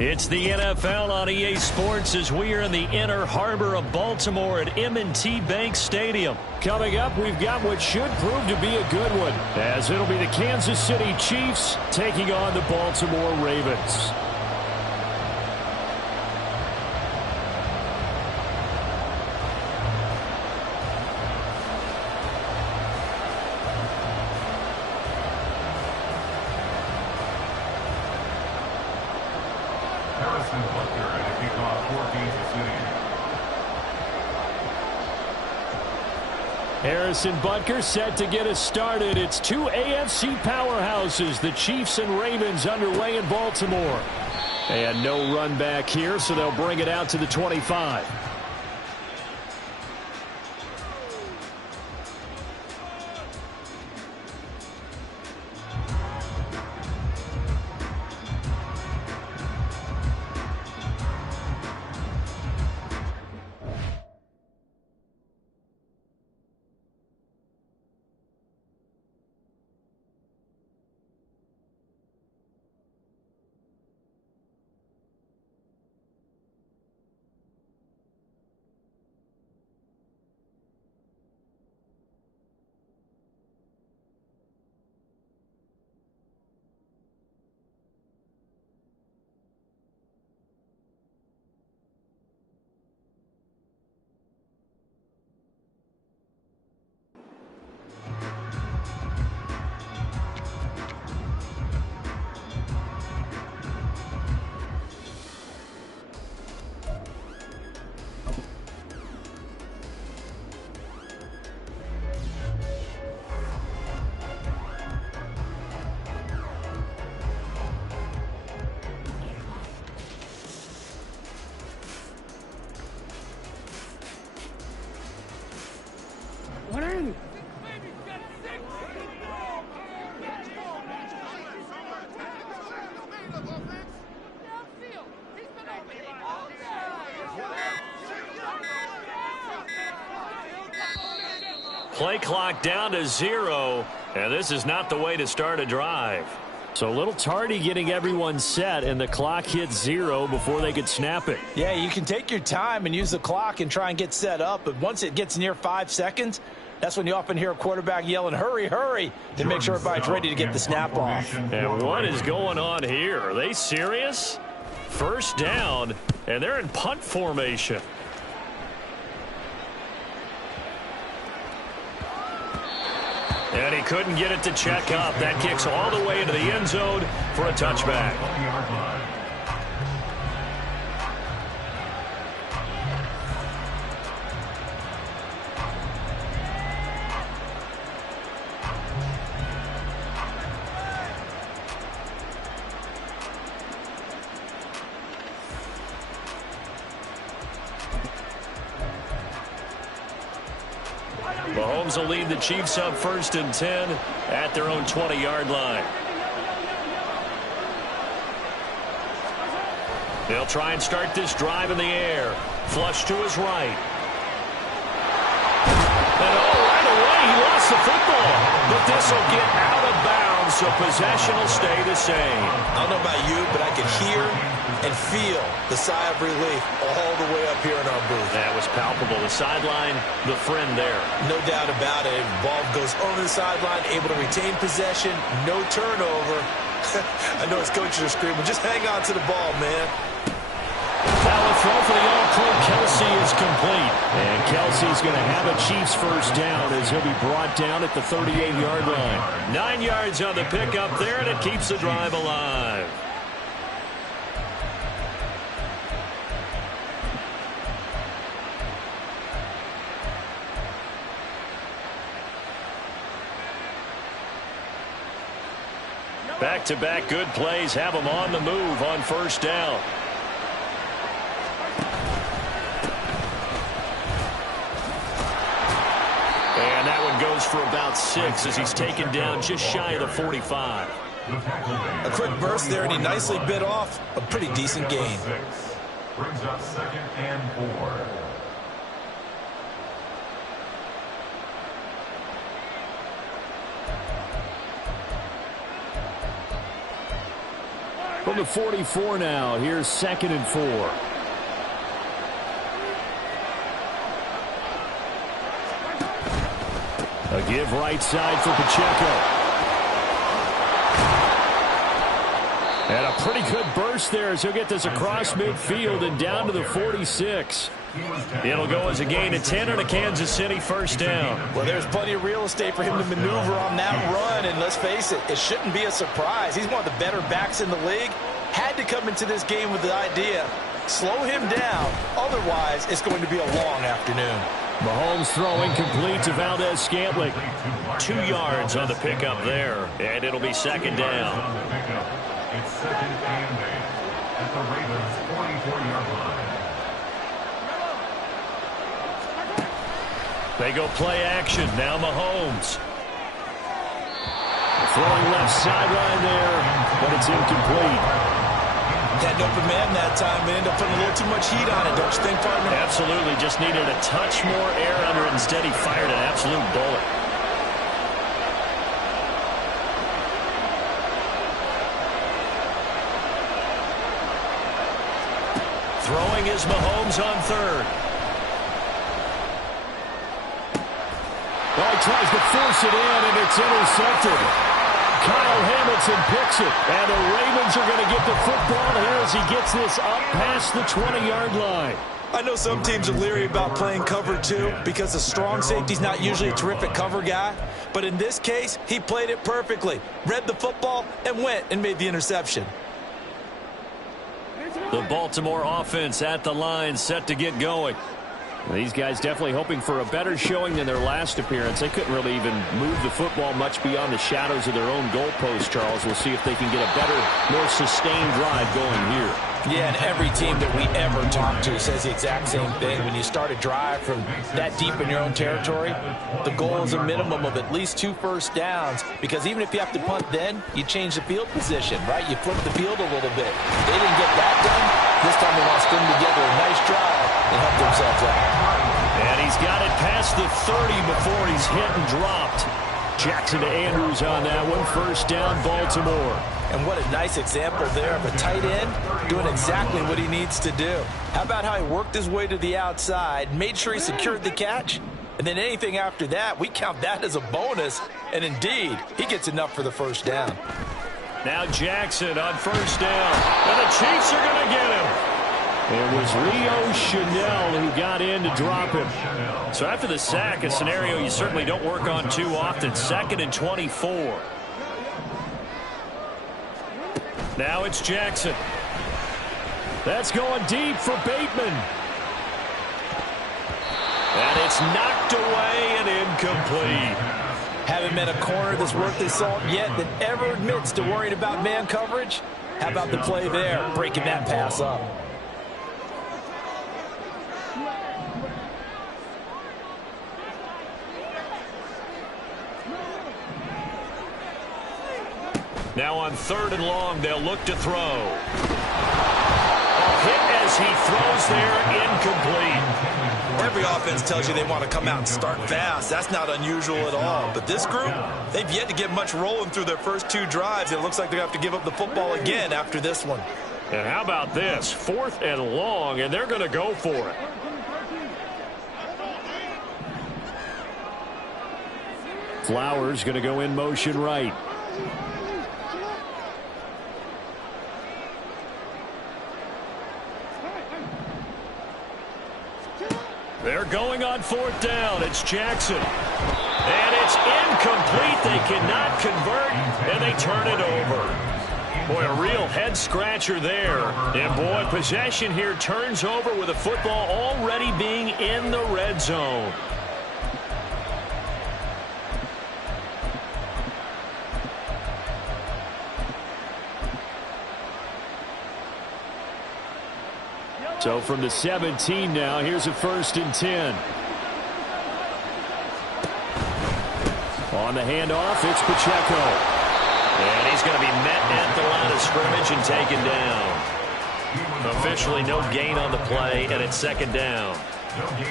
It's the NFL on EA Sports as we are in the inner harbor of Baltimore at M&T Bank Stadium. Coming up, we've got what should prove to be a good one, as it'll be the Kansas City Chiefs taking on the Baltimore Ravens. Harrison Butker set to get us started. It's two AFC powerhouses, the Chiefs and Ravens, underway in Baltimore. And no run back here, so they'll bring it out to the 25. Play clock down to 0, and this is not the way to start a drive. So a little tardy getting everyone set, and the clock hits 0 before they could snap it. Yeah, you can take your time and use the clock and try and get set up, but once it gets near 5 seconds, that's when you often hear a quarterback yelling, hurry, hurry, to make sure everybody's ready to get the snap off. And what is going on here? Are they serious? First down, and they're in punt formation. And he couldn't get it to check up. That kicks all the way into the end zone for a touchback. Mahomes will lead the Chiefs up 1st and 10 at their own 20-yard line. They'll try and start this drive in the air. Flush to his right. And right away, he lost the football. But this will get out of bounds, so possession will stay the same. I don't know about you, but I can hear and feel the sigh of relief all the way up here in our booth. That was palpable. The sideline, the friend there. No doubt about it. Ball goes over the sideline, able to retain possession, no turnover. I know his coaches are screaming, just hang on to the ball, man. Now the throw for the All-Pro Kelsey is complete. And Kelsey's going to have a Chiefs first down as he'll be brought down at the 38-yard line. 9 yards on the pickup there, and it keeps the drive alive. Back-to-back good plays have them on the move on first down. And that one goes for about 6 as he's taken down just shy of the 45. A quick burst there, and he nicely bit off a pretty decent gain. Brings up 2nd and 4. From the 44 now, here's 2nd and 4. A give right side for Pacheco. And a pretty good burst there as he'll get this across midfield and down to the 46. It'll go as a gain of 10 and a Kansas City first down. Well, there's plenty of real estate for him to maneuver on that run, and let's face it, it shouldn't be a surprise. He's one of the better backs in the league. Had to come into this game with the idea, slow him down, otherwise it's going to be a long afternoon. Mahomes throwing complete to Valdez-Scantling. 2 yards on the pickup there, and it'll be 2nd down. It's 2nd and 8 at the Ravens' 44-yard line. They go play action. Now Mahomes. Throwing left sideline there, but it's incomplete. Had an open man that time, but ended up putting a little too much heat on it, don't you think, partner? Absolutely. Just needed a touch more air under it. Instead, he fired an absolute bullet. Throwing is Mahomes on 3rd. Oh, he tries to force it in, and it's intercepted. Kyle Hamilton picks it, and the Ravens are going to get the football here as he gets this up past the 20-yard line. I know some teams are leery about playing cover 2 because a strong safety's not usually a terrific cover guy. But in this case, he played it perfectly, read the football, and went and made the interception. The Baltimore offense at the line, set to get going. These guys definitely hoping for a better showing than their last appearance. They couldn't really even move the football much beyond the shadows of their own goalpost, Charles. We'll see if they can get a better, more sustained drive going here. Yeah, and every team that we ever talk to says the exact same thing. When you start a drive from that deep in your own territory, the goal is a minimum of at least 2 first downs, because even if you have to punt then, you change the field position, right? You flip the field a little bit. They didn't get that done. This time they want to string together a nice drive and help themselves out. And he's got it past the 30 before he's hit and dropped. Jackson to Andrews on that one. First down, Baltimore. And what a nice example there of a tight end doing exactly what he needs to do. How about how he worked his way to the outside, made sure he secured the catch, and then anything after that, we count that as a bonus. And indeed, he gets enough for the first down. Now Jackson on first down. And the Chiefs are going to get him. It was Leo Chanel who got in to drop him. So after the sack, a scenario you certainly don't work on too often. 2nd and 24. Now it's Jackson. That's going deep for Bateman. And it's knocked away and incomplete. Haven't met a corner that's worth his salt yet that ever admits to worrying about man coverage. How about the play there, breaking that pass up? Now on 3rd and long, they'll look to throw. A hit as he throws there, incomplete. Every offense tells you they want to come out and start fast. That's not unusual at all. But this group, they've yet to get much rolling through their first 2 drives. It looks like they have to give up the football again after this one. And how about this? 4th and long, and they're going to go for it. Flowers going to go in motion right. They're going on 4th down. It's Jackson. And it's incomplete. They cannot convert, and they turn it over. Boy, a real head-scratcher there. And, boy, possession here turns over with the football already being in the red zone. So from the 17 now, here's a 1st and 10. On the handoff, it's Pacheco. And he's going to be met at the line of scrimmage and taken down. Officially no gain on the play, and it's 2nd down.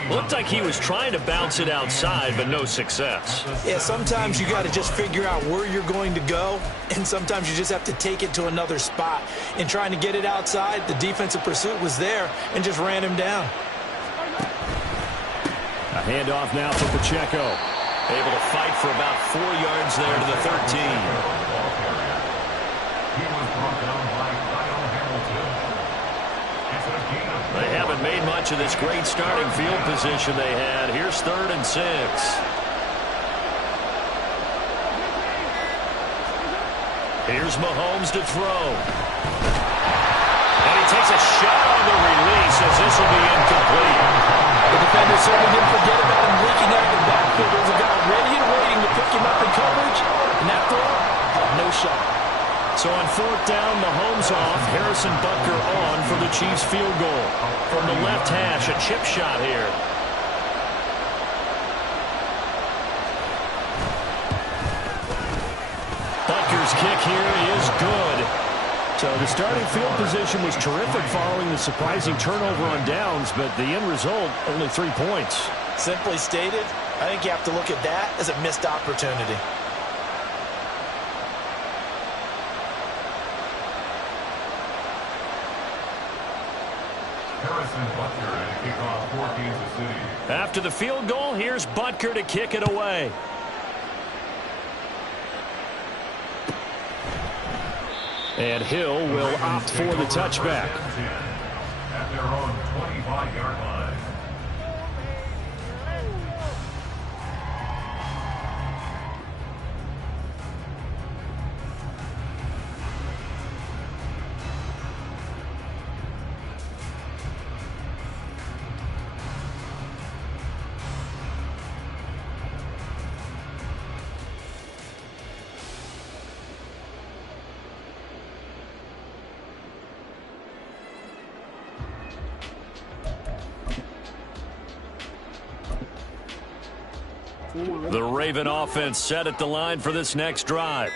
Looked like he was trying to bounce it outside, but no success. Yeah, sometimes you got to just figure out where you're going to go, and sometimes you just have to take it to another spot. In trying to get it outside, the defensive pursuit was there and just ran him down. A handoff now for Pacheco. Able to fight for about 4 yards there to the 13. They haven't made much of this great starting field position they had. Here's 3rd and 6. Here's Mahomes to throw. And he takes a shot on the release as this will be incomplete. The defender certainly didn't forget about him leaking out of the backfield. There's a guy ready and waiting to pick him up in coverage. And that throw had no shot. So on 4th down, Mahomes off. Harrison Butker on for the Chiefs field goal. From the left hash, a chip shot here. Butker's kick here is good. So the starting field position was terrific following the surprising turnover on downs, but the end result, only 3 points. Simply stated, I think you have to look at that as a missed opportunity. After the field goal, here's Butker to kick it away. And Hill will opt for the touchback. At their own 25-yard line. The Raven offense set at the line for this next drive.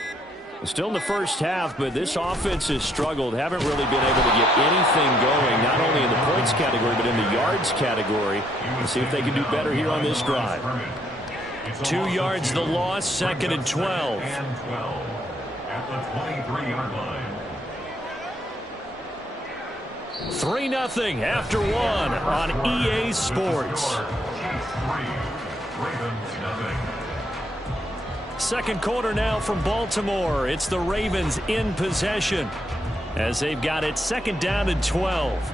Still in the first half, but this offense has struggled. Haven't really been able to get anything going, not only in the points category, but in the yards category. Let's see if they can do better here on this drive. 2 yards the loss, 2nd and 12. At the 23-yard line. 3-0 after 1 on EA Sports. Second quarter now from Baltimore. It's the Ravens in possession as they've got it 2nd down and 12.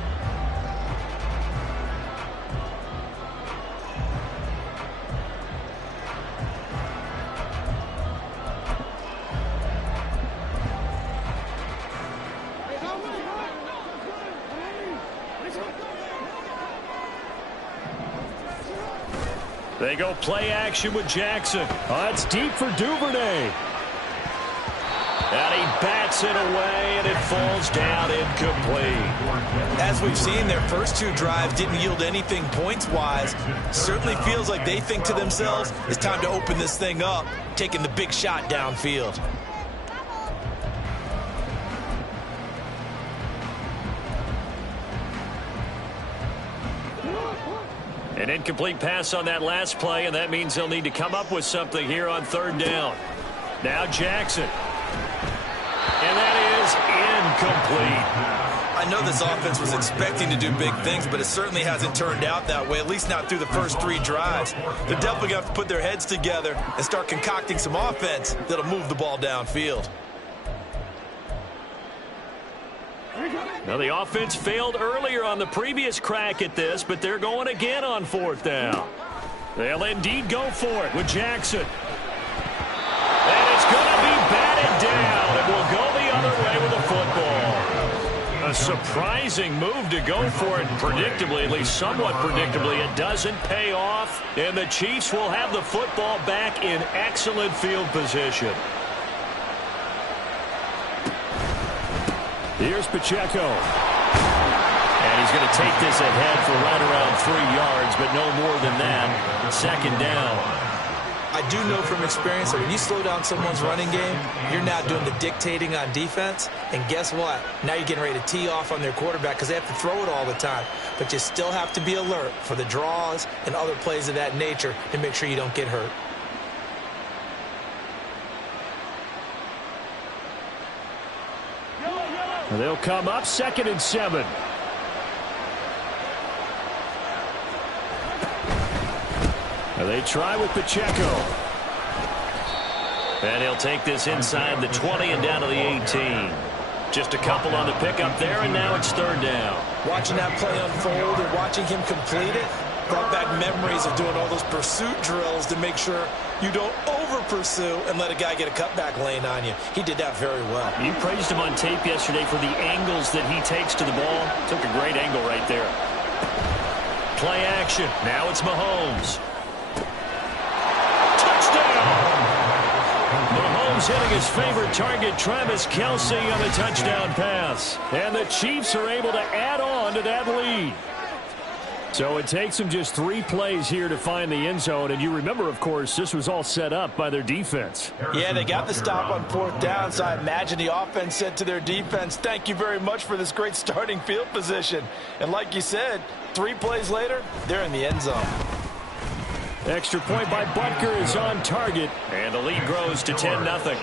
They go play action with Jackson. Oh, it's deep for Duvernay. And he bats it away, and it falls down incomplete. As we've seen, their first 2 drives didn't yield anything points-wise. Certainly feels like they think to themselves, it's time to open this thing up, taking the big shot downfield. An incomplete pass on that last play, and that means they'll need to come up with something here on 3rd down. Now Jackson. And that is incomplete. I know this offense was expecting to do big things, but it certainly hasn't turned out that way, at least not through the first 3 drives. They're definitely going to have to put their heads together and start concocting some offense that'll move the ball downfield. Now, the offense failed earlier on the previous crack at this, but they're going again on 4th down. They'll indeed go for it with Jackson. And it's going to be batted down. It will go the other way with the football. A surprising move to go for it predictably, at least somewhat predictably. It doesn't pay off, and the Chiefs will have the football back in excellent field position. Here's Pacheco. And he's going to take this ahead for right around 3 yards, but no more than that. 2nd down. I do know from experience that when you slow down someone's running game, you're now doing the dictating on defense. And guess what? Now you're getting ready to tee off on their quarterback because they have to throw it all the time. But you still have to be alert for the draws and other plays of that nature to make sure you don't get hurt. They'll come up 2nd and 7. They try with Pacheco. And he'll take this inside the 20 and down to the 18. Just a couple on the pickup there, and now it's 3rd down. Watching that play unfold and watching him complete it brought back memories of doing all those pursuit drills to make sure you don't over-pursue and let a guy get a cutback lane on you. He did that very well. You praised him on tape yesterday for the angles that he takes to the ball. Took a great angle right there. Play action. Now it's Mahomes. Mahomes hitting his favorite target, Travis Kelce, on the touchdown pass. And the Chiefs are able to add on to that lead. So it takes them just 3 plays here to find the end zone. And you remember, of course, this was all set up by their defense. Yeah, they got the stop on 4th down, so I imagine the offense said to their defense, thank you very much for this great starting field position. And like you said, 3 plays later, they're in the end zone. Extra point by Butker is on target, and the lead grows to 10-0.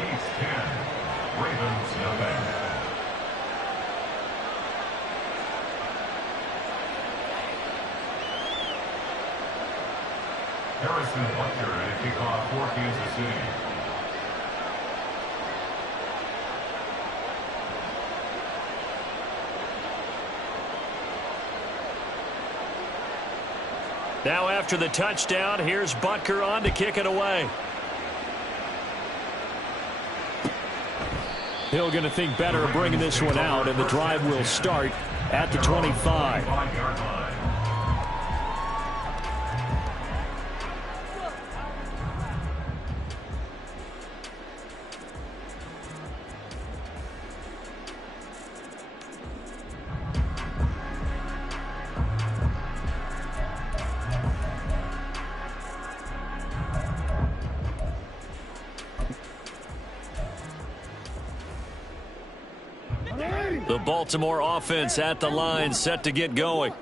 Harrison Butker at a kickoff for Kansas City. Now after the touchdown, here's Butker on to kick it away. Hill going to think better of bringing this one out, and the drive will start at the 25. The Baltimore offense at the line, set to get going.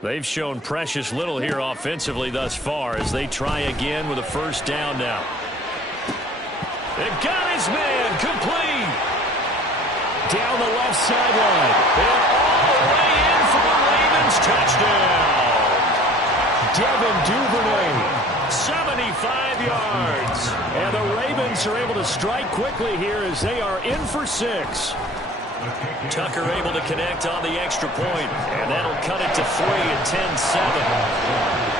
They've shown precious little here offensively thus far as they try again with a 1st down now. It got his man complete. Down the left sideline. And all the way in for the Ravens touchdown. Devin Duvernay, 75 yards. And the Ravens are able to strike quickly here as they are in for 6. Tucker able to connect on the extra point, and that'll cut it to 3 at 10-7.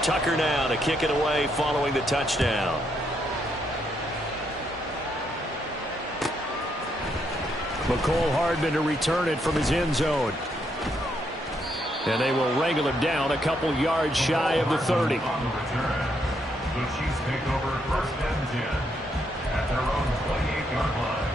Tucker now to kick it away following the touchdown. McCole Hardman to return it from his end zone. And they will wrangle him down a couple yards shy of the 30. The Chiefs take over 1st and 10 at their own 28-yard line.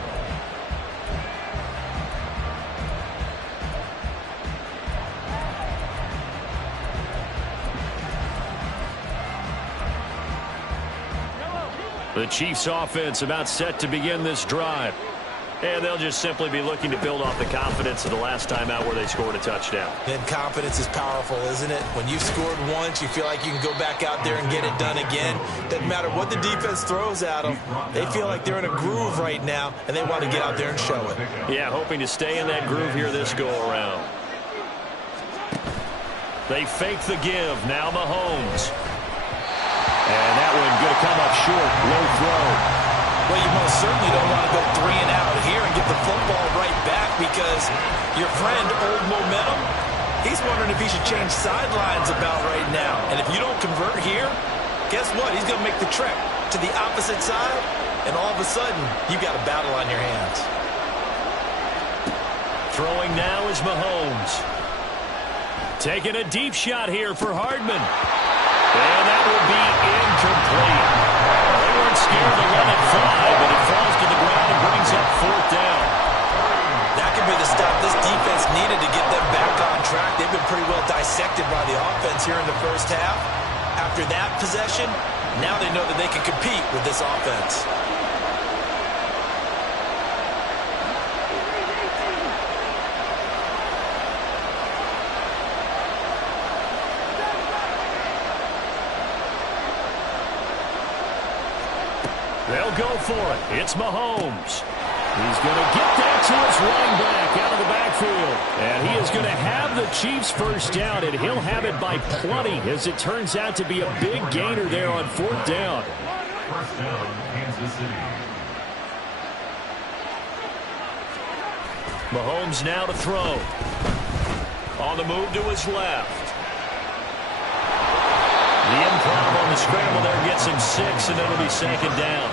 The Chiefs offense about set to begin this drive. And they'll just simply be looking to build off the confidence of the last time out where they scored a touchdown. And confidence is powerful, isn't it? When you've scored once, you feel like you can go back out there and get it done again. Doesn't matter what the defense throws at them. They feel like they're in a groove right now, and they want to get out there and show it. Yeah, hoping to stay in that groove here this go-around. They fake the give. Now Mahomes. And that one going to come up short. Low throw. Well, you most certainly don't want to go 3 and out here and get the football right back because your friend, Old Momentum, he's wondering if he should change sidelines about right now. And if you don't convert here, guess what? He's going to make the trek to the opposite side, and all of a sudden, you've got a battle on your hands. Throwing now is Mahomes. Taking a deep shot here for Hardman. And that will be incomplete. They weren't scared to let it fly, but it falls to the ground and brings up 4th down. That could be the stop this defense needed to get them back on track. They've been pretty well dissected by the offense here in the first half. After that possession, now they know that they can compete with this offense. They'll go for it. It's Mahomes. He's going to get that to his running back out of the backfield. And he is going to have the Chiefs first down, and he'll have it by plenty as it turns out to be a big gainer there on 4th down. First down, Kansas City. Mahomes now to throw. On the move to his left. The improv on the scramble there gets him 6, and it'll be 2nd down.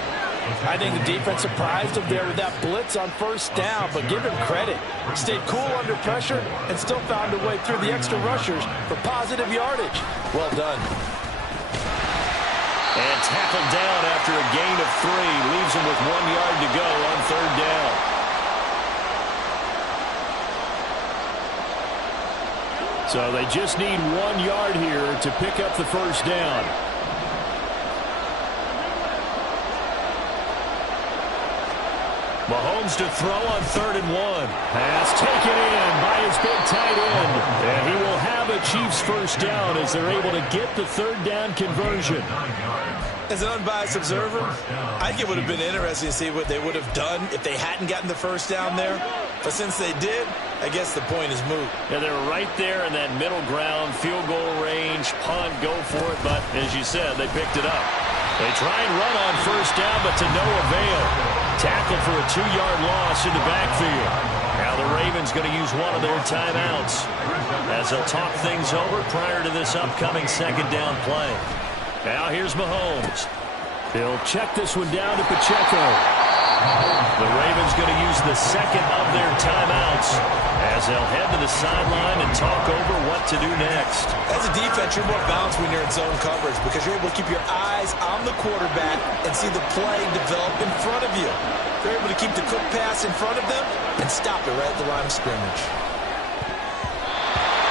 I think the defense surprised him there with that blitz on first down, but give him credit. Stayed cool under pressure and still found a way through the extra rushers for positive yardage. Well done. And tackled down after a gain of 3. Leaves him with 1 yard to go on 3rd down. So they just need 1 yard here to pick up the first down. Mahomes to throw on 3rd and 1. Pass taken in by his big tight end. And he will have a Chiefs first down as they're able to get the 3rd down conversion. As an unbiased observer, I think it would have been interesting to see what they would have done if they hadn't gotten the first down there. But since they did, I guess the point is moot. Yeah, they were right there in that middle ground, field goal range, punt, go for it. But as you said, they picked it up. They try and run on first down, but to no avail. Tackled for a 2-yard loss in the backfield. Now the Ravens going to use one of their timeouts as they'll talk things over prior to this upcoming 2nd down play. Now here's Mahomes. He'll check this one down to Pacheco. The Ravens going to use the 2nd of their timeouts as they'll head to the sideline and talk over what to do next. As a defense, you're more balanced when you're in zone coverage because you're able to keep your eyes on the quarterback and see the play develop in front of you. You're able to keep the quick pass in front of them and stop it right at the line of scrimmage.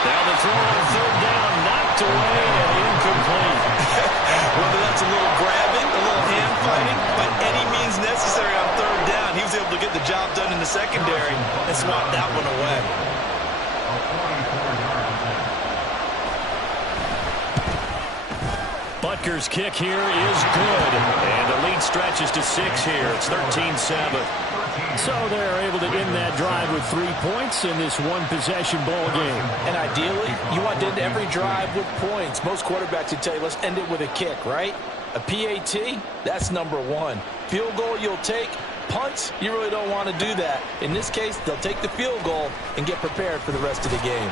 Now the throw on 3rd down, knocked away and incomplete. Whether that's a little grabbing, a little hand fighting, by any means necessary on 3rd down, he was able to get the job done in the secondary and swat that one away. Butker's kick here is good. And the lead stretches to 6 here. It's 13-7. So they're able to end that drive with 3 points in this one-possession ball game. And ideally, you want to end every drive with points. Most quarterbacks would tell you, let's end it with a kick, right? A PAT, that's number 1. Field goal you'll take. Punts, you really don't want to do that. In this case, they'll take the field goal and get prepared for the rest of the game.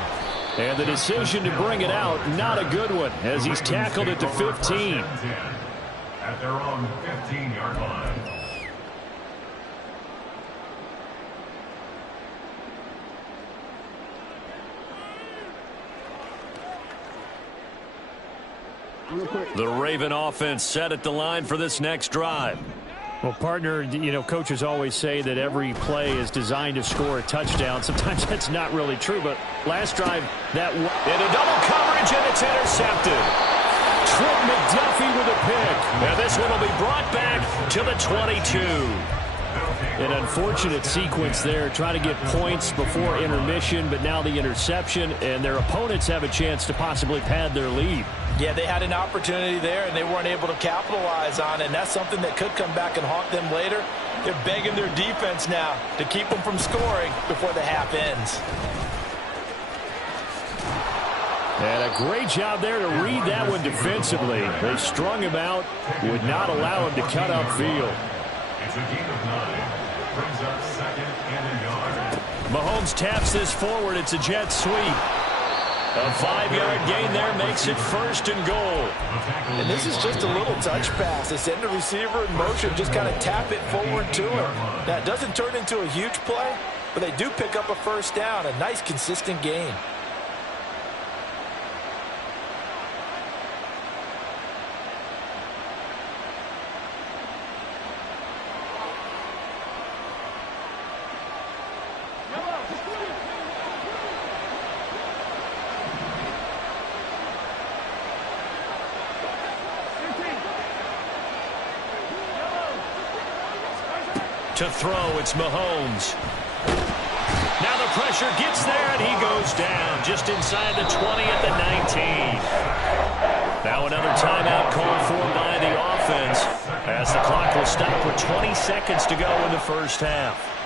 And the decision to bring it out, not a good one, as he's tackled at the 15. At their own 15-yard line. The Raven offense set at the line for this next drive. Well, partner, you know, coaches always say that every play is designed to score a touchdown. Sometimes that's not really true, but last drive, that into double coverage, and it's intercepted. Trent McDuffie with a pick. And this one will be brought back to the 22. An unfortunate sequence there, trying to get points before intermission, but now the interception, and their opponents have a chance to possibly pad their lead. Yeah, they had an opportunity there, and they weren't able to capitalize on it, and that's something that could come back and haunt them later. They're begging their defense now to keep them from scoring before the half ends. And a great job there to read that one defensively. They strung him out, would not allow him to cut upfield. It's a gain of 9. Brings up 2nd and a yard. Mahomes taps this forward. It's a jet sweep. A 5-yard gain there makes it 1st and goal. And this is just a little touch pass. They send the receiver in motion, just kind of tap it forward to him. That doesn't turn into a huge play, but they do pick up a first down. A nice, consistent gain. To throw, it's Mahomes. Now the pressure gets there, and he goes down just inside the 20 at the 19. Now another timeout called for by the offense as the clock will stop with 20 seconds to go in the first half.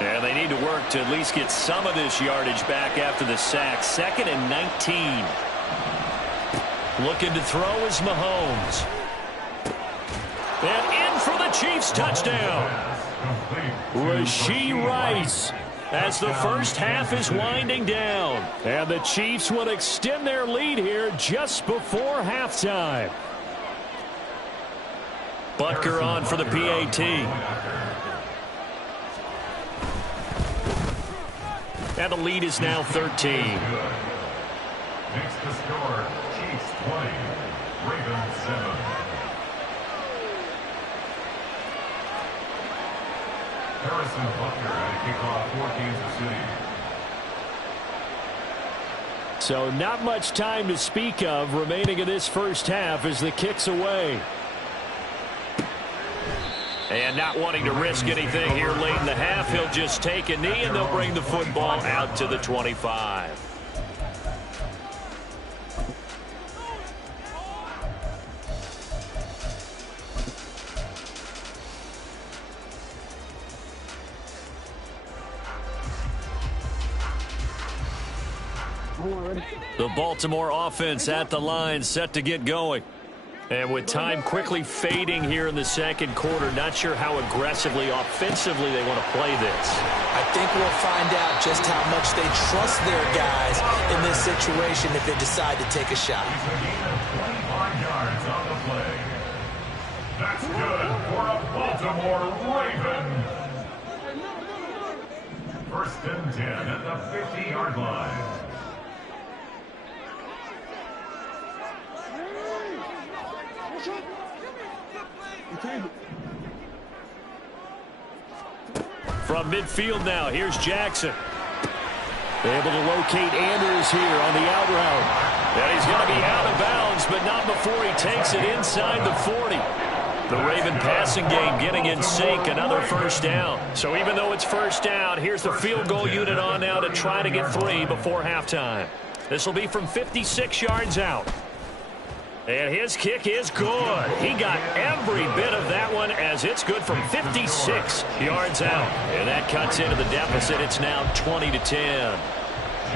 And they need to work to at least get some of this yardage back after the sack. 2nd and 19. Looking to throw is Mahomes. And in for the Chiefs touchdown. Rashee Rice as the first half is winding down. And the Chiefs will extend their lead here just before halftime. Butker on for the PAT. And the lead is now 13. Makes the score Chiefs 20, Ravens 7. Harrison Butker at a kickoff for Kansas City. So not much time to speak of remaining in this first half as the kick's away. And not wanting to risk anything here late in the half, he'll just take a knee and they'll bring the football out to the 25. The Baltimore offense at the line, set to get going. And with time quickly fading here in the second quarter, not sure how aggressively, offensively they want to play this. I think we'll find out just how much they trust their guys in this situation if they decide to take a shot. 25 yards on the play. That's good for a Baltimore Raven. 1st and 10 at the 50-yard line. From midfield now, here's Jackson. Able to locate Andrews here on the out route. And he's going to be out of bounds, but not before he takes it inside the 40. The Raven passing game getting in sync, another first down. So even though it's first down, here's the field goal unit on now to try to get 3 before halftime. This will be from 56 yards out. And his kick is good. He got every bit of that one as it's good from 56 yards out. And that cuts into the deficit. It's now 20-10.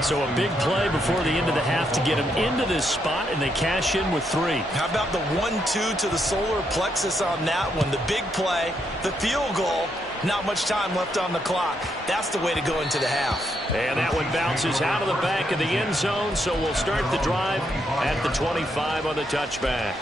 So a big play before the end of the half to get him into this spot, and they cash in with 3. How about the 1-2 to the solar plexus on that one? The big play, the field goal, not much time left on the clock. That's the way to go into the half. And that one bounces out of the back of the end zone, so we'll start the drive at the 25 on the touchback.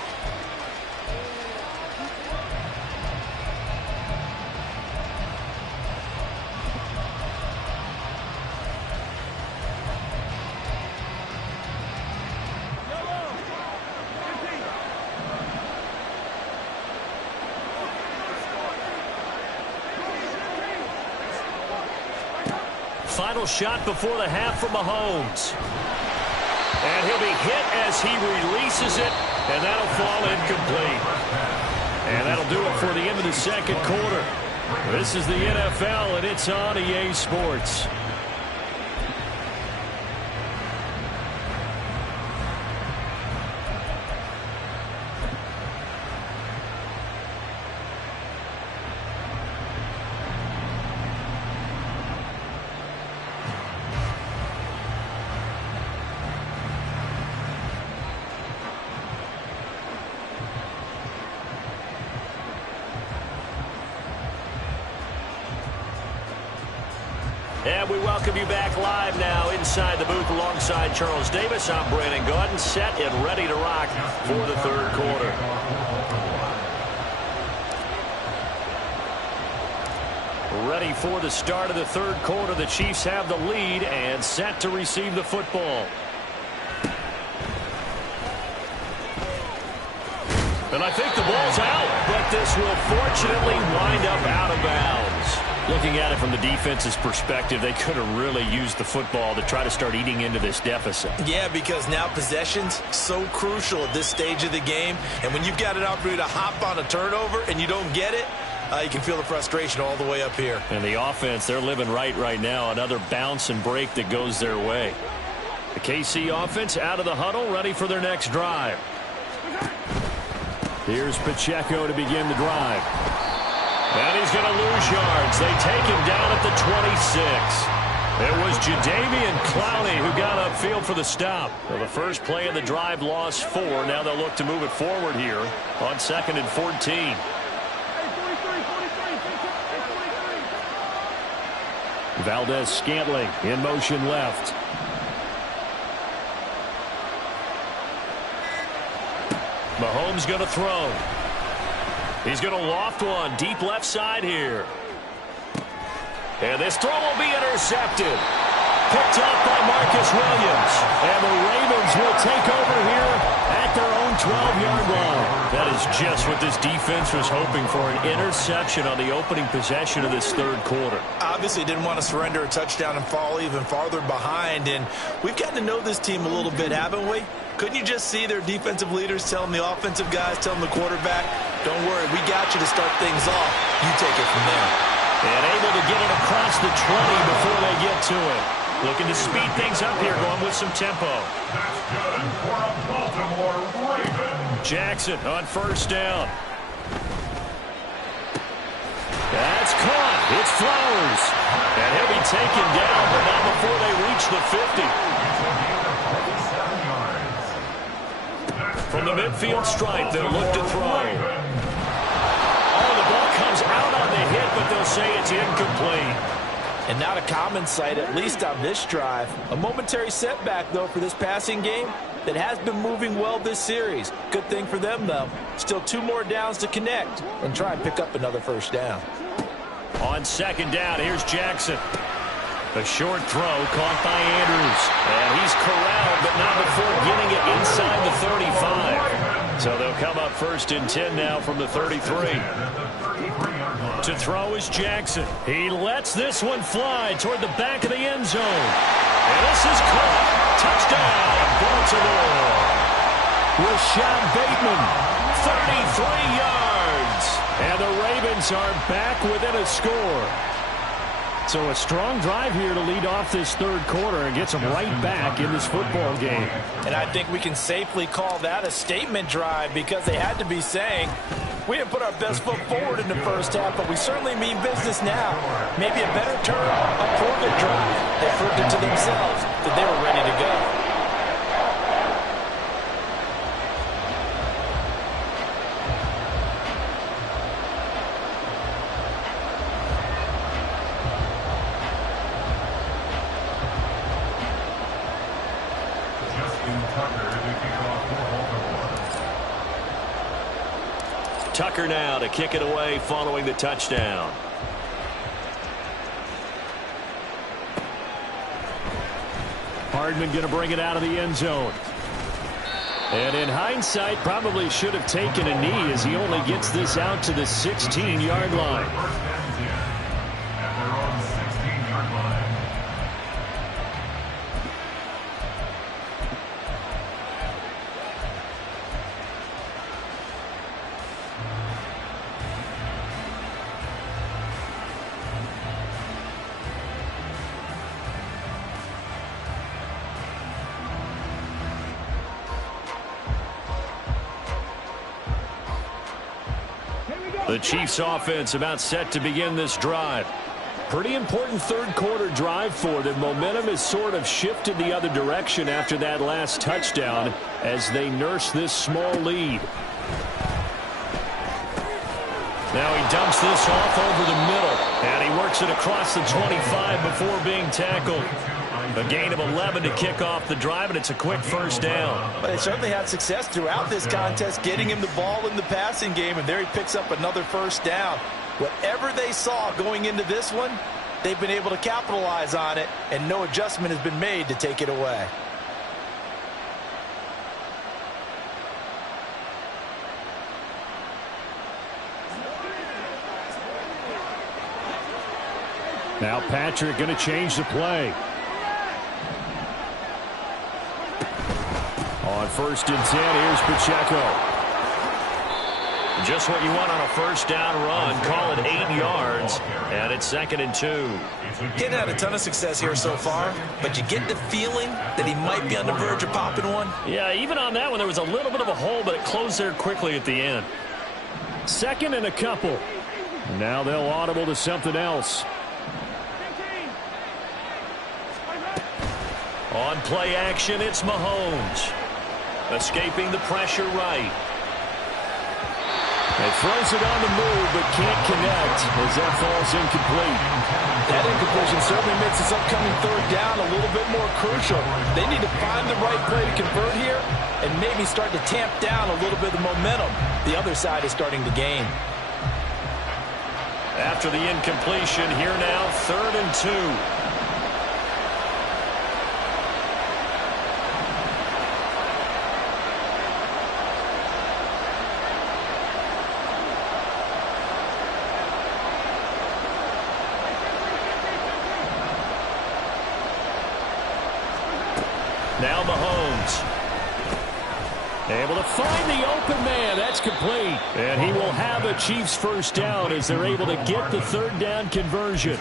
Final shot before the half from Mahomes. And he'll be hit as he releases it, and that'll fall incomplete. And that'll do it for the end of the second quarter. This is the NFL, and it's on EA Sports. And we welcome you back live now inside the booth alongside Charles Davis. I'm Brandon Gaudin, set and ready to rock for the third quarter. Ready for the start of the third quarter. The Chiefs have the lead and set to receive the football. And I think the ball's out, but this will fortunately wind up out of bounds. Looking at it from the defense's perspective, they could have really used the football to try to start eating into this deficit. Yeah, because now possession's so crucial at this stage of the game. And when you've got an opportunity to hop on a turnover and you don't get it, you can feel the frustration all the way up here. And the offense, they're living right now. Another bounce and break that goes their way. The KC offense out of the huddle, ready for their next drive. Here's Pacheco to begin the drive. And he's going to lose yards. They take him down at the 26. It was Jadeveon Clowney who got upfield for the stop. Well, the first play of the drive lost 4. Now they'll look to move it forward here on 2nd and 14. Valdez-Scantling in motion left. Mahomes going to throw. He's going to loft one deep left side here. And this throw will be intercepted. Picked up by Marcus Williams. And the Ravens will take over here at their own 12-yard line. That is just what this defense was hoping for, an interception on the opening possession of this third quarter. Obviously didn't want to surrender a touchdown and fall even farther behind. And we've gotten to know this team a little bit, haven't we? Couldn't you just see their defensive leaders telling the offensive guys, telling the quarterback, don't worry, we got you to start things off. You take it from there. And able to get it across the 20 before they get to it. Looking to speed things up here, going with some tempo. That's good for a Baltimore Ravens. Jackson on first down. That's caught. It's Flowers. And he'll be taken down, but not before they reach the 50. From the midfield stripe, they'll look to throw. Oh, the ball comes out on the hit, but they'll say it's incomplete. And not a common sight, at least on this drive. A momentary setback, though, for this passing game that has been moving well this series. Good thing for them, though. Still 2 more downs to connect and try and pick up another first down. On 2nd down, here's Jackson. A short throw caught by Andrews. And he's corralled, but not before getting it inside the 35. So they'll come up 1st and 10 now from the 33. To throw is Jackson. He lets this one fly toward the back of the end zone. And this is caught. Touchdown, Baltimore. Rashad Bateman, 33 yards. And the Ravens are back within a score. So a strong drive here to lead off this third quarter and gets them right back in this football game. And I think we can safely call that a statement drive because they had to be saying, we didn't put our best foot forward in the first half, but we certainly mean business now. Maybe a better term, a prove-it drive. They proved it to themselves that they were ready to go. Tucker now to kick it away following the touchdown. Hardman going to bring it out of the end zone. And in hindsight, probably should have taken a knee as he only gets this out to the 16-yard line. The Chiefs offense about set to begin this drive. Pretty important third quarter drive for them. Momentum has sort of shifted the other direction after that last touchdown as they nurse this small lead. Now he dumps this off over the middle, and he works it across the 25 before being tackled. A gain of 11 to kick off the drive, and it's a quick first down. But they certainly had success throughout this contest, getting him the ball in the passing game, and there he picks up another first down. Whatever they saw going into this one, they've been able to capitalize on it, and no adjustment has been made to take it away. Now Patrick going to change the play. On 1st and 10, here's Pacheco. Just what you want on a first down run. Call it 8 yards, and it's 2nd and 2. Getting had a ton of success here so far, but you get the feeling that he might be on the verge of popping one. Yeah, even on that one, there was a little bit of a hole, but it closed there quickly at the end. 2nd and a couple. Now they'll audible to something else. On play action, it's Mahomes. Escaping the pressure right. He throws it on the move, but can't connect as that falls incomplete. That incompletion certainly makes this upcoming 3rd down a little bit more crucial. They need to find the right play to convert here and maybe start to tamp down a little bit of momentum the other side is starting to gain. After the incompletion, here now, 3rd and 2. Now Mahomes. Able to find the open man. That's complete. And he will have a Chiefs first down as they're able to get the 3rd down conversion.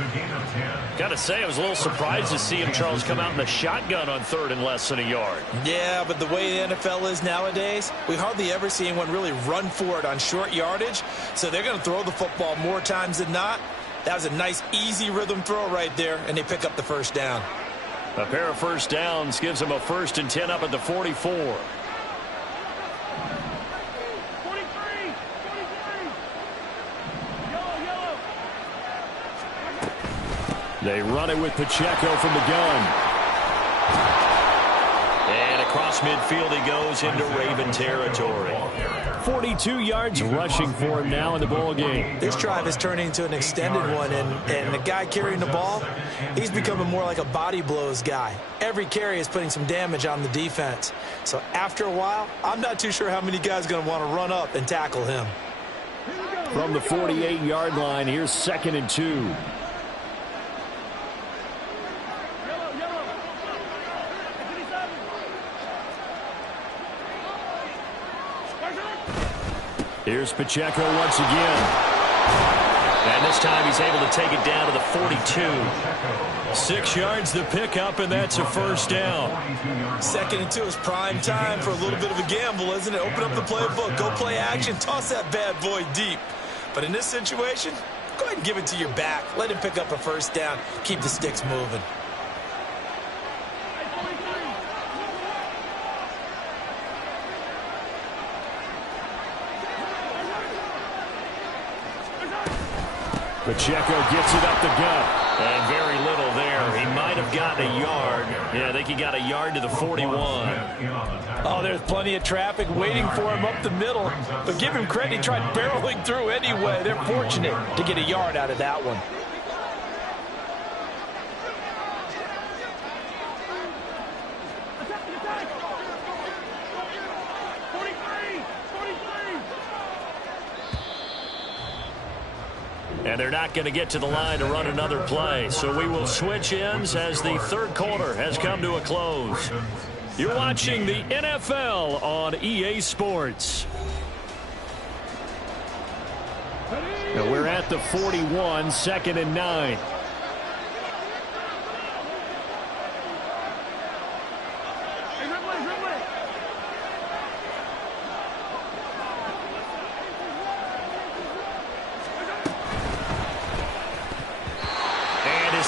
Got to say, I was a little surprised to see him, Charles, come out in the shotgun on 3rd and less than a yard. Yeah, but the way the NFL is nowadays, we hardly ever see anyone really run for it on short yardage. So they're going to throw the football more times than not. That was a nice, easy rhythm throw right there, and they pick up the first down. A pair of first downs gives them a 1st and 10 up at the 44. They run it with Pacheco from the gun. And across midfield he goes into Raven territory. 42 yards rushing for him now in the ball game. This drive is turning into an extended one, and the guy carrying the ball, he's becoming more like a body blows guy. Every carry is putting some damage on the defense. So after a while, I'm not too sure how many guys are going to want to run up and tackle him. From the 48-yard line, here's 2nd and 2. Here's Pacheco once again. And this time he's able to take it down to the 42. 6 yards the pickup, and that's a first down. 2nd and 2 is prime time for a little bit of a gamble, isn't it? Open up the playbook, go play action, toss that bad boy deep. But in this situation, go ahead and give it to your back. Let him pick up a first down. Keep the sticks moving. Pacheco gets it up the gut. And very little there. He might have gotten a yard. Yeah, I think he got a yard to the 41. Oh, there's plenty of traffic waiting for him up the middle. But give him credit, he tried barreling through anyway. They're fortunate to get a yard out of that one. And they're not going to get to the line to run another play. So we will switch ends as the 3rd quarter has come to a close. You're watching the NFL on EA Sports. Now we're at the 41, 2nd and 9.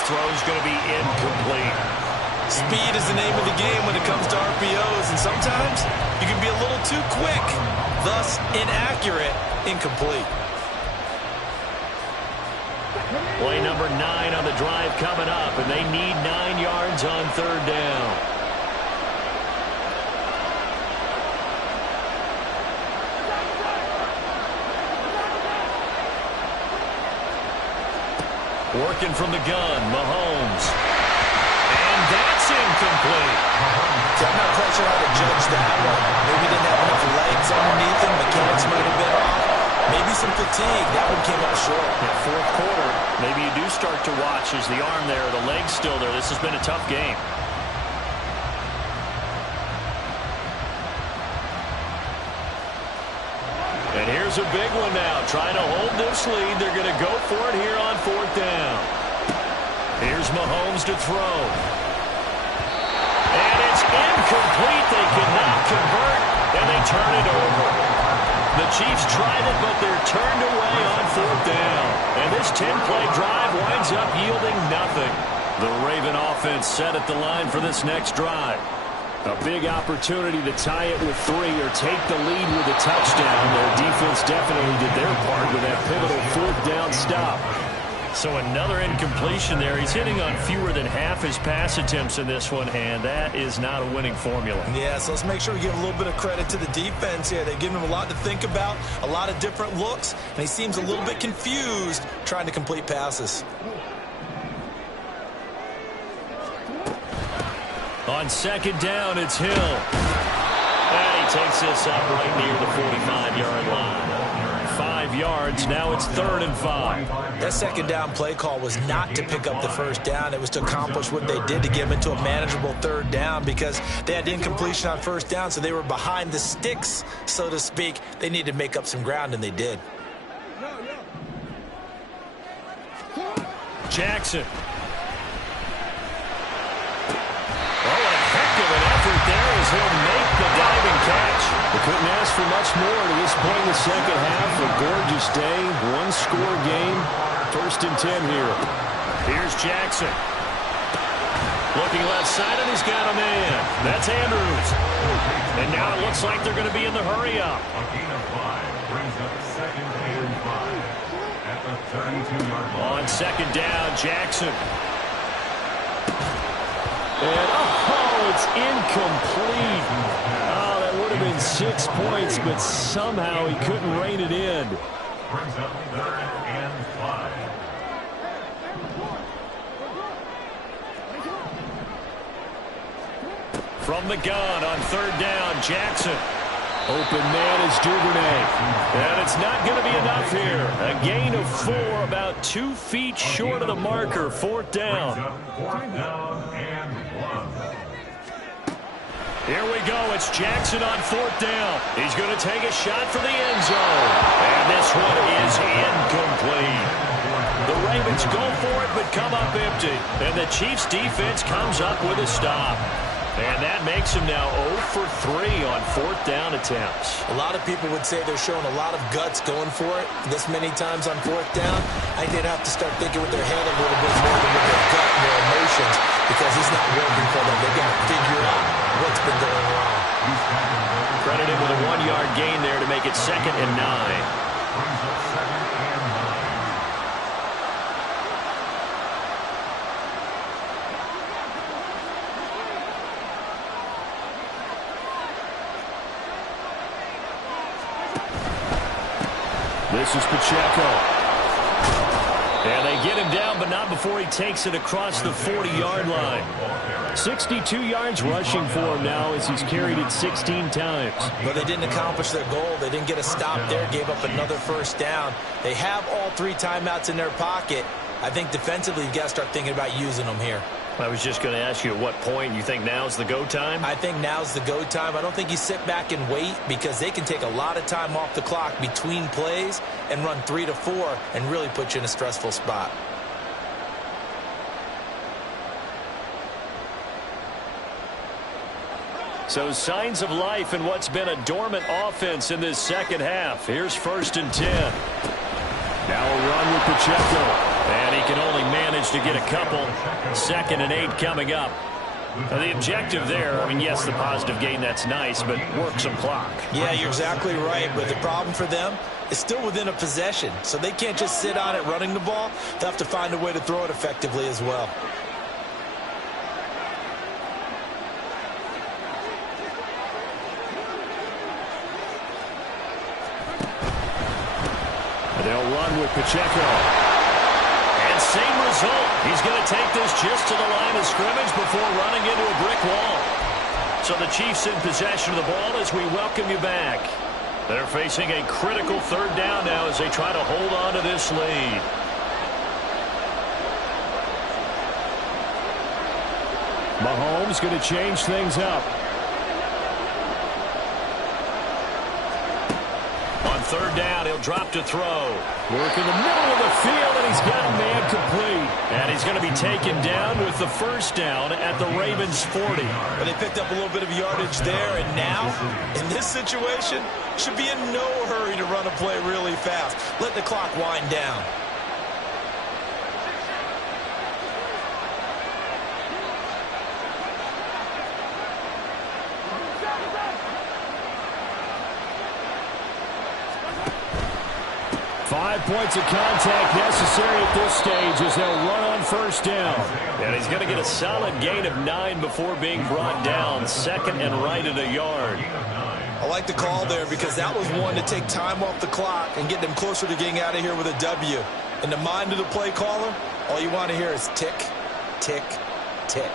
Throw's going to be incomplete. Speed is the name of the game when it comes to RPOs, and sometimes you can be a little too quick, thus inaccurate, incomplete. Play number 9 on the drive coming up, and they need 9 yards on 3rd down. Working from the gun, Mahomes. And that's incomplete. So I'm not quite sure how to judge that one. Maybe didn't have enough legs underneath him. Mechanics might have been off. Maybe some fatigue. That one came up short. In fourth quarter, maybe you do start to watch as the arm there, the leg's still there. This has been a tough game. And here's a big one now. Trying to hold this lead. They're going to go for it here on fourth down. Here's Mahomes to throw. And it's incomplete. They cannot convert, and they turn it over. The Chiefs tried it, but they're turned away on fourth down. And this 10-play drive winds up yielding nothing. The Raven offense set at the line for this next drive. A big opportunity to tie it with 3 or take the lead with a touchdown. Their defense definitely did their part with that pivotal fourth down stop. So another incompletion there. He's hitting on fewer than half his pass attempts in this one, and that is not a winning formula. Yeah, so let's make sure we give a little bit of credit to the defense here. They've given him a lot to think about, a lot of different looks, and he seems a little bit confused trying to complete passes. On second down, it's Hill. And he takes this up right near the 45-yard line. 5 yards, now it's 3rd and 5. That second down play call was not to pick up the first down. It was to accomplish what they did to get them into a manageable 3rd down because they had incompletion on first down, so they were behind the sticks, so to speak. They needed to make up some ground, and they did. Jackson. There as he'll make the diving catch. They couldn't ask for much more to this point in the second half. A gorgeous day, one-score game. 1st and 10 here. Here's Jackson. Looking left side, and he's got a man. That's Andrews. And now it looks like they're going to be in the hurry-up. A gain of 5 brings up 2nd and 5 at the 32-yard line. On second down, Jackson. And, it's incomplete. Oh, that would have been 6 points, but somehow he couldn't rein it in. Brings up 3rd and 5. From the gun on 3rd down, Jackson. Open man is Duvernay. And it's not going to be enough here. A gain of 4, about 2 feet short of the marker. 4th down. 4th down and 1. Here we go. It's Jackson on 4th down. He's going to take a shot for the end zone. And this one is incomplete. The Ravens go for it but come up empty. And the Chiefs defense comes up with a stop. And that makes him now 0 for 3 on 4th down attempts. A lot of people would say they're showing a lot of guts going for it this many times on 4th down. I think they'd have to start thinking with their head a little bit more than with their gut and their emotions because he's not working for them. They've got to figure out what's been going wrong. Credited with a 1-yard gain there to make it 2nd and 9. This is Pacheco. And they get him down, but not before he takes it across the 40-yard line. 62 yards rushing for him now as he's carried it 16 times. But they didn't accomplish their goal. They didn't get a stop there, gave up another 1st down. They have all 3 timeouts in their pocket. I think defensively you've got to start thinking about using them here. I was just going to ask you at what point you think now's the go time? I think now's the go time. I don't think you sit back and wait because they can take a lot of time off the clock between plays and run 3 to 4 and really put you in a stressful spot. So signs of life in what's been a dormant offense in this second half. Here's 1st and 10. Now a run with Pacheco. And he can only manage to get a couple. 2nd and 8 coming up. Now the objective there, I mean, yes, the positive gain, that's nice, but work some clock. Yeah, you're exactly right. But the problem for them is still within a possession. So they can't just sit on it running the ball. They'll have to find a way to throw it effectively as well. They'll run with Pacheco. And same result. He's going to take this just to the line of scrimmage before running into a brick wall. So the Chiefs in possession of the ball as we welcome you back. They're facing a critical third down now as they try to hold on to this lead. Mahomes going to change things up. On third down, he'll drop to throw. Work in the middle of the field, and he's got a man complete. And he's going to be taken down with the first down at the Ravens' 40. Well, they picked up a little bit of yardage there, and now, in this situation, should be in no hurry to run a play really fast. Let the clock wind down. Five points of contact necessary at this stage as they'll run on first down. And he's going to get a solid gain of 9 before being brought down. Second and right at a yard. I like the call there because that was one to take time off the clock and get them closer to getting out of here with a W. In the mind of the play caller, all you want to hear is tick, tick, tick.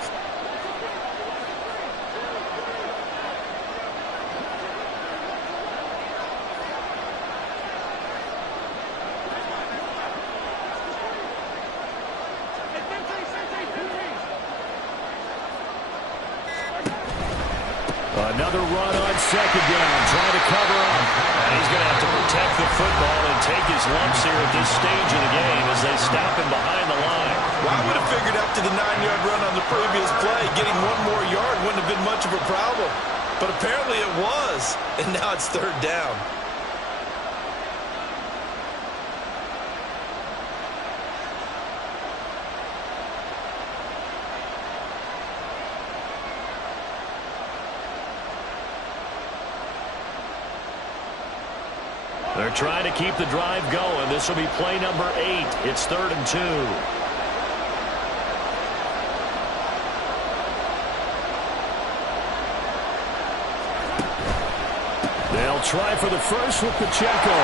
Another run on second down, trying to cover up. And he's going to have to protect the football and take his lumps here at this stage of the game as they stop him behind the line. Well, I would have figured after the 9-yard run on the previous play, getting one more yard wouldn't have been much of a problem. But apparently it was, and now it's third down. They're trying to keep the drive going. This will be play number 8. It's 3rd and 2. They'll try for the first with Pacheco.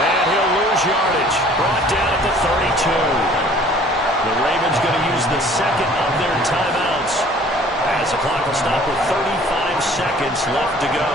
And he'll lose yardage. Brought down at the 32. The Ravens going to use the second of their timeouts as the clock will stop with 35 seconds left to go.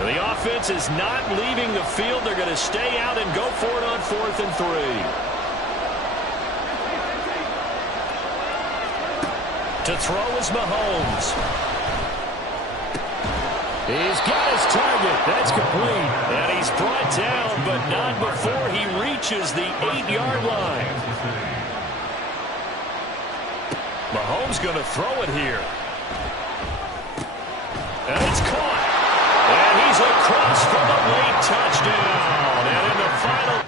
The offense is not leaving the field. They're going to stay out and go for it on 4th and 3. To throw is Mahomes. He's got his target. That's complete. And he's brought down, but not before he reaches the 8-yard line. Mahomes going to throw it here. And it's caught. And he's across for the late touchdown. And in the final...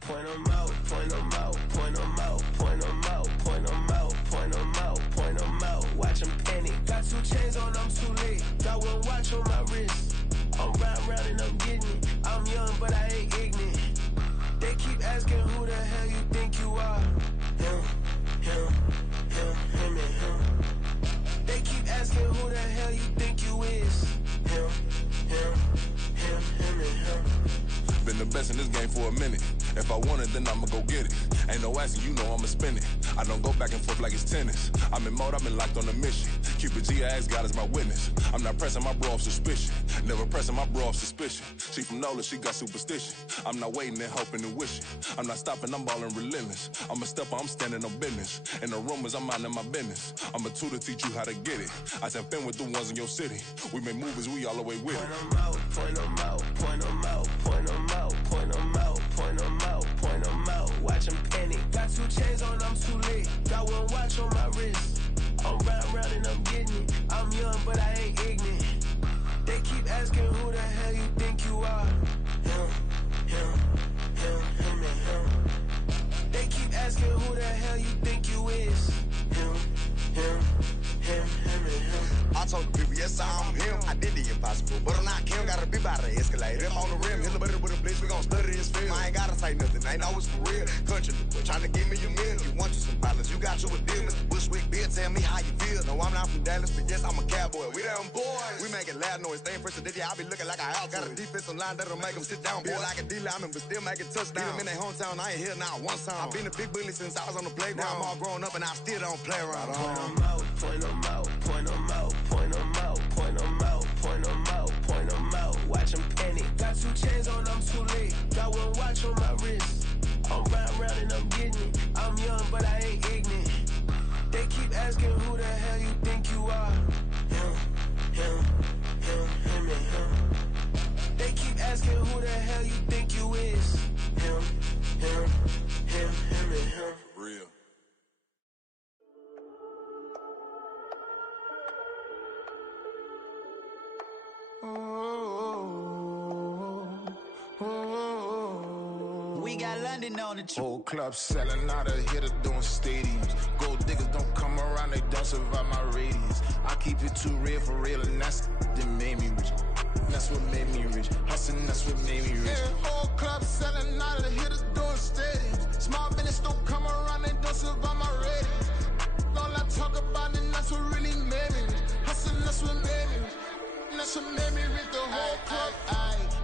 Point them out, point them out, point them out, point them out, point them out, point them out, point them out. Watch them panic. Got 2 chains on, I'm too late. Got 1 watch on my wrist. I'm round and I'm getting it. I'm young, but I ain't ignorant. They keep asking who the hell you think you are. Him, and him. They keep asking who the hell you think you is. Him, and him. Been the best in this game for a minute. If I want it, then I'ma go get it. Ain't no asking, you know I'ma spend it. I don't go back and forth like it's tennis. I'm in mode, I've been locked on a mission. Cupid G, I ask God as my witness. I'm not pressing my bro off suspicion. Never pressing my bro off suspicion. She from Nola, she got superstition. I'm not waiting and hoping and wishing. I'm not stopping, I'm balling relentless. I'm a stepper, I'm standing on business. In the rumors, I'm minding my business. I'm a tutor, teach you how to get it. I said, been with the ones in your city. We make movies, we all the way with it. Point them out, point them out, point them out, point them out, point them out, point them out, point them out. Watch them panic. Got 2 chains on, I'm too late. Got 1 watch on my wrist. I'm round and I'm getting it. I'm young, but I ain't ignorant. They keep asking who the hell you think you are. Him, and him. They keep asking who the hell you think you is. Him, and him. I him. I did the impossible, but I'm not Kim. Gotta be by the escalator. Him on the rim, hit the butter with a blitz. We gon' study his film. I ain't gotta say nothing. Ain't know it's for real. Country boy, tryna give me a meal. You want you some violence? You got you a deal. Mr. Bushwick Bill, tell me how you feel. No, I'm not from Dallas, but yes, I'm a cowboy. We them boys. We making loud noise. Staying president, yeah, I be looking like a house. Got a defensive line that'll make them sit down. Feel like a D-lineman, but still making touchdowns. Beat them in their hometown. I ain't here now one time. I been a big bully since I was on the playground. Now I'm all grown up and I still don't play around. Point them out, point them out, point them out, point them out, point them out, point them out, point them out. Watch them panic. Got 2 chains on, I'm too late. Got 1 watch on my wrist. I'm round and I'm getting it. I'm young, but I ain't ignorant. They keep asking who the hell you think you are. Him, and him. They keep asking who the hell you think you is. Him, and him. Real. We got London on the Whole club selling out of hitter doing stadiums. Gold diggers don't come around, they don't survive my radius. I keep it too real for real, and that's that made me rich. That's what made me rich. Hustling, that's what made me rich. Yeah, whole club selling out of hitters doing stadiums. Small business don't come around, they don't survive my radius. All I talk about, and that's what really made me rich. Hustling, that's what made me rich. And that's what made me rich. The whole club.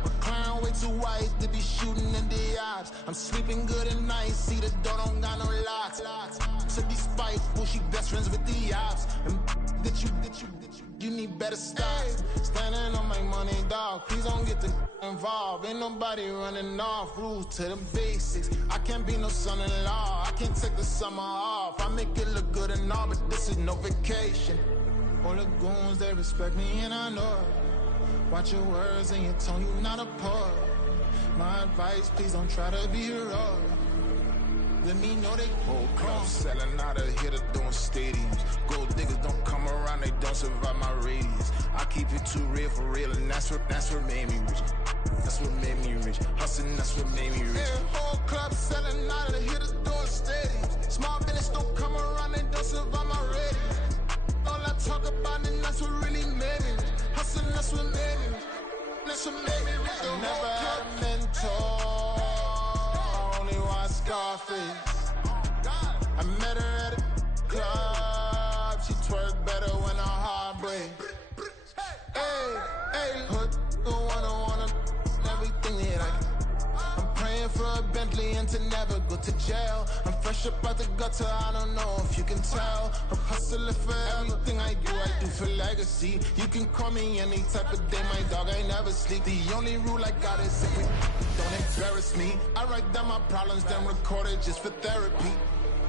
My crown way too white to be shooting in the eyes. I'm sleeping good at night, see the door don't got no locks. To be spiteful, she best friends with the ops. And you need better stop. Standing on my money, dog. Please don't get the involved. Ain't nobody running off. Rules to the basics. I can't be no son-in-law. I can't take the summer off. I make it look good and all, but this is no vacation. All the goons, they respect me and I know it. Watch your words and your tone, you not a poet. My advice, please don't try to be heroic. Let me know they whole club selling out of hitter doing stadiums. Gold diggers don't come around, they don't survive my radius. I keep it too real for real, and that's what made me rich. That's what made me rich. Hustling, that's what made me rich. Yeah, whole club selling out of hitters doing stadiums. Small business don't come around, they don't survive my radius. All I talk about, and that's what really made me rich. Hustling, that's what made me rich. That's what made me rich. I never had a mentor. Only watch Scarface. I met her at a club. She twerk better when her heart breaks. Hey, hood, wanna everything that I can. I'm praying for a Bentley and to never go to jail. I'm fresh up out the gutter, I don't know if you can tell. I'm hustling for everything I do for legacy. You can call me any type of day, my dog, I never sleep. The only rule I got is if we don't embarrass me. I write down my problems, then record it just for therapy.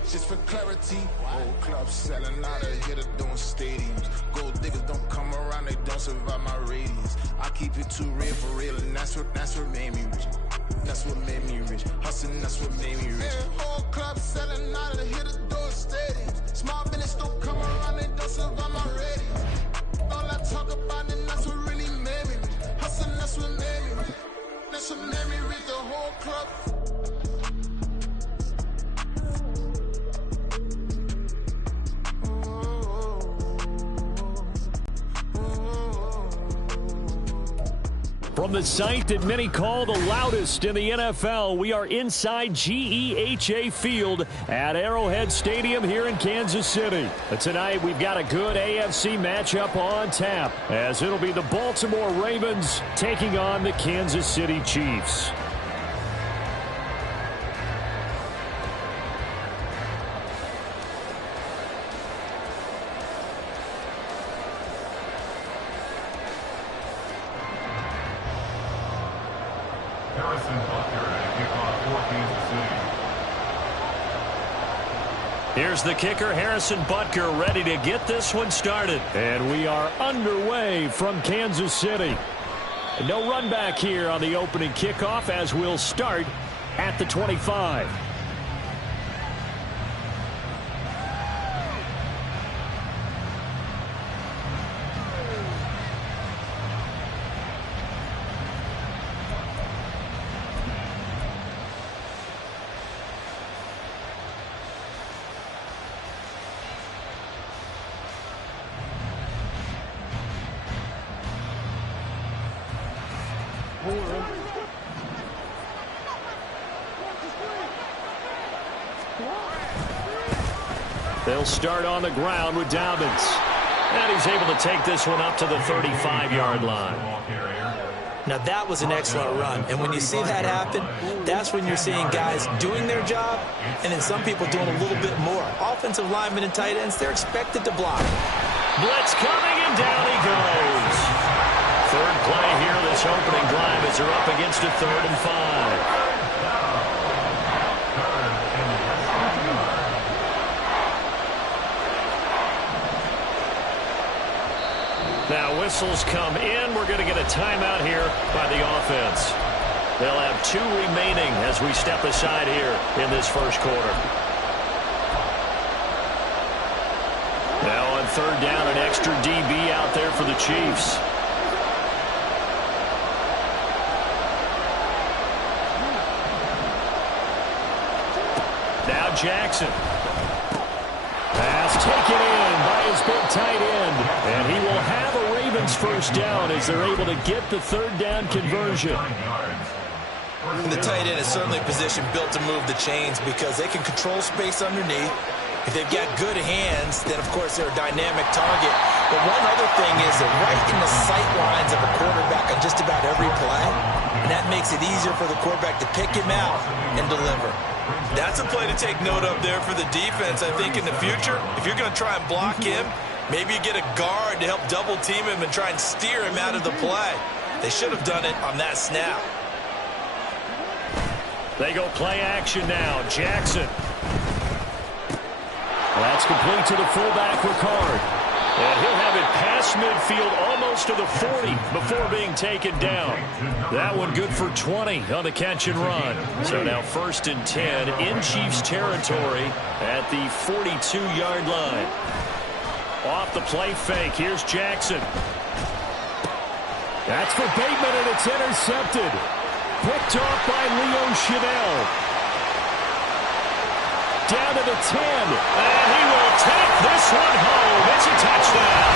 Just for clarity. Whole club selling out of hitter doing stadiums. Gold diggers don't come around, they don't survive my radius. I keep it too real for real, and that's what made me rich. That's what made me rich. Hustling, that's what made me rich. Yeah, whole club selling out of the hitter doing stadiums. Small business don't come around, they don't survive my radius. All I talk about, and that's what really made me rich. Hustling, that's what made me rich. That's what made me rich. The whole club. From the site that many call the loudest in the NFL, we are inside GEHA Field at Arrowhead Stadium here in Kansas City. But tonight we've got a good AFC matchup on tap, as it'll be the Baltimore Ravens taking on the Kansas City Chiefs. Here's the kicker, Harrison Butker, ready to get this one started. And we are underway from Kansas City. No run back here on the opening kickoff, as we'll start at the 25. They'll start on the ground with Dobbins. And he's able to take this one up to the 35-yard line. Now, that was an excellent run. And when you see that happen, that's when you're seeing guys doing their job and then some people doing a little bit more. Offensive linemen and tight ends, they're expected to block. Blitz coming, and down he goes. Third play here this opening drive as they're up against a 3rd and 5. Now whistles come in. We're going to get a timeout here by the offense. They'll have 2 remaining as we step aside here in this first quarter. Now on 3rd down, an extra DB out there for the Chiefs. Now Jackson. Pass taken in by his big tight end. And he will have a Ravens first down as they're able to get the 3rd down conversion. And the tight end is certainly a position built to move the chains because they can control space underneath. If they've got good hands, then, of course, they're a dynamic target. But one other thing is they're right in the sight lines of a quarterback on just about every play. And that makes it easier for the quarterback to pick him out and deliver. That's a play to take note of there for the defense. I think in the future, if you're going to try and block him, maybe you get a guard to help double team him and try and steer him out of the play. They should have done it on that snap. They go play action now. Jackson. That's complete to the fullback, Ricard. And he'll have it past midfield almost to the 40 before being taken down. That one good for 20 on the catch and run. So now 1st and 10 in Chiefs territory at the 42-yard line. Off the play fake. Here's Jackson. That's for Bateman, and it's intercepted. Picked off by Leo Chenal. Down to the 10. And he will take this one home. It's a touchdown.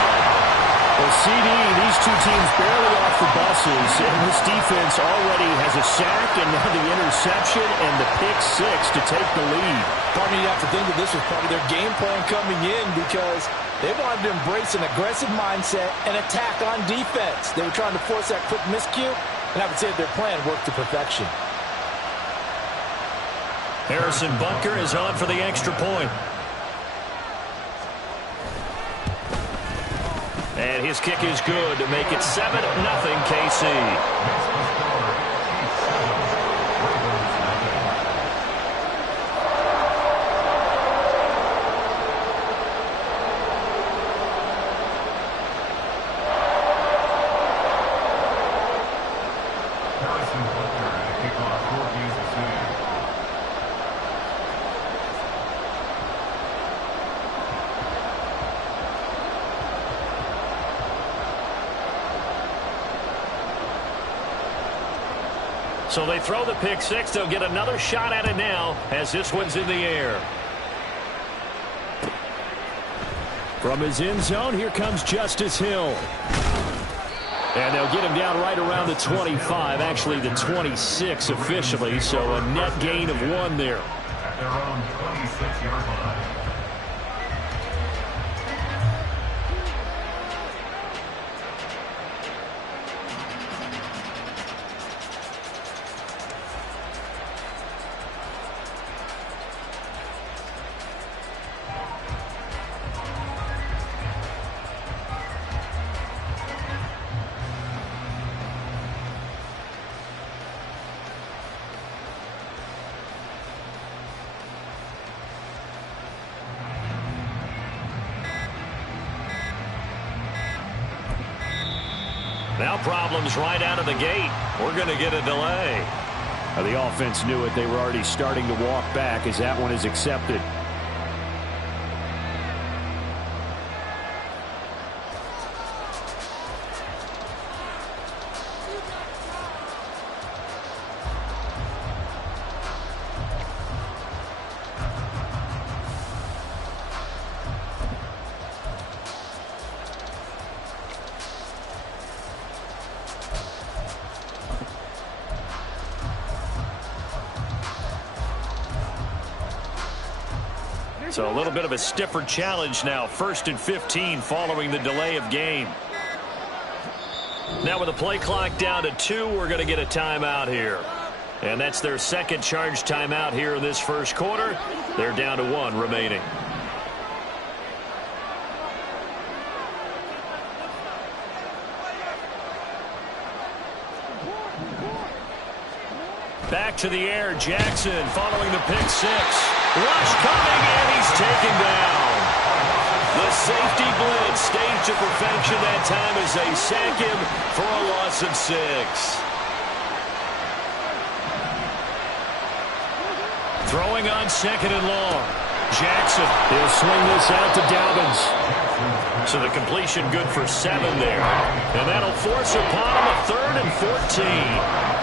Well, CD, these 2 teams barely off the buses, and this defense already has a sack and now the interception and the pick 6 to take the lead. Probably you have to think that this was part of their game plan coming in because they wanted to embrace an aggressive mindset and attack on defense. They were trying to force that quick miscue, and I would say that their plan worked to perfection. Harrison Butker is on for the extra point. And his kick is good to make it 7-0 KC. So they throw the pick 6. They'll get another shot at it now as this one's in the air. From his end zone, here comes Justice Hill. And they'll get him down right around the 25, actually the 26 officially, so a net gain of 1 there. At their own 26-yard line. Now problems right out of the gate. We're going to get a delay. The offense knew it. They were already starting to walk back as that one is accepted. So a little bit of a stiffer challenge now. 1st and 15 following the delay of game. Now with the play clock down to 2, we're going to get a timeout here. And that's their second charge timeout here in this first quarter. They're down to 1 remaining. Back to the air, Jackson following the pick 6. Rush coming, and he's taken down. The safety blitz staged to perfection that time as they sack him for a loss of 6. Throwing on 2nd and long. Jackson, he'll swing this out to Dobbins. So the completion good for 7 there. And that'll force upon him a 3rd and 14.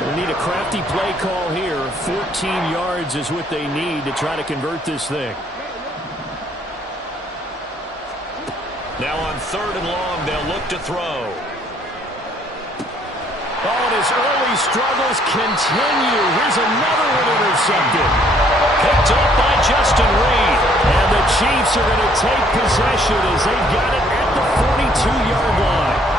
They need a crafty play call here. 14 yards is what they need to try to convert this thing. Now on 3rd and long, they'll look to throw. Oh, and his early struggles continue. Here's another one intercepted. Picked up by Justin Reed. And the Chiefs are going to take possession as they've got it at the 42-yard line.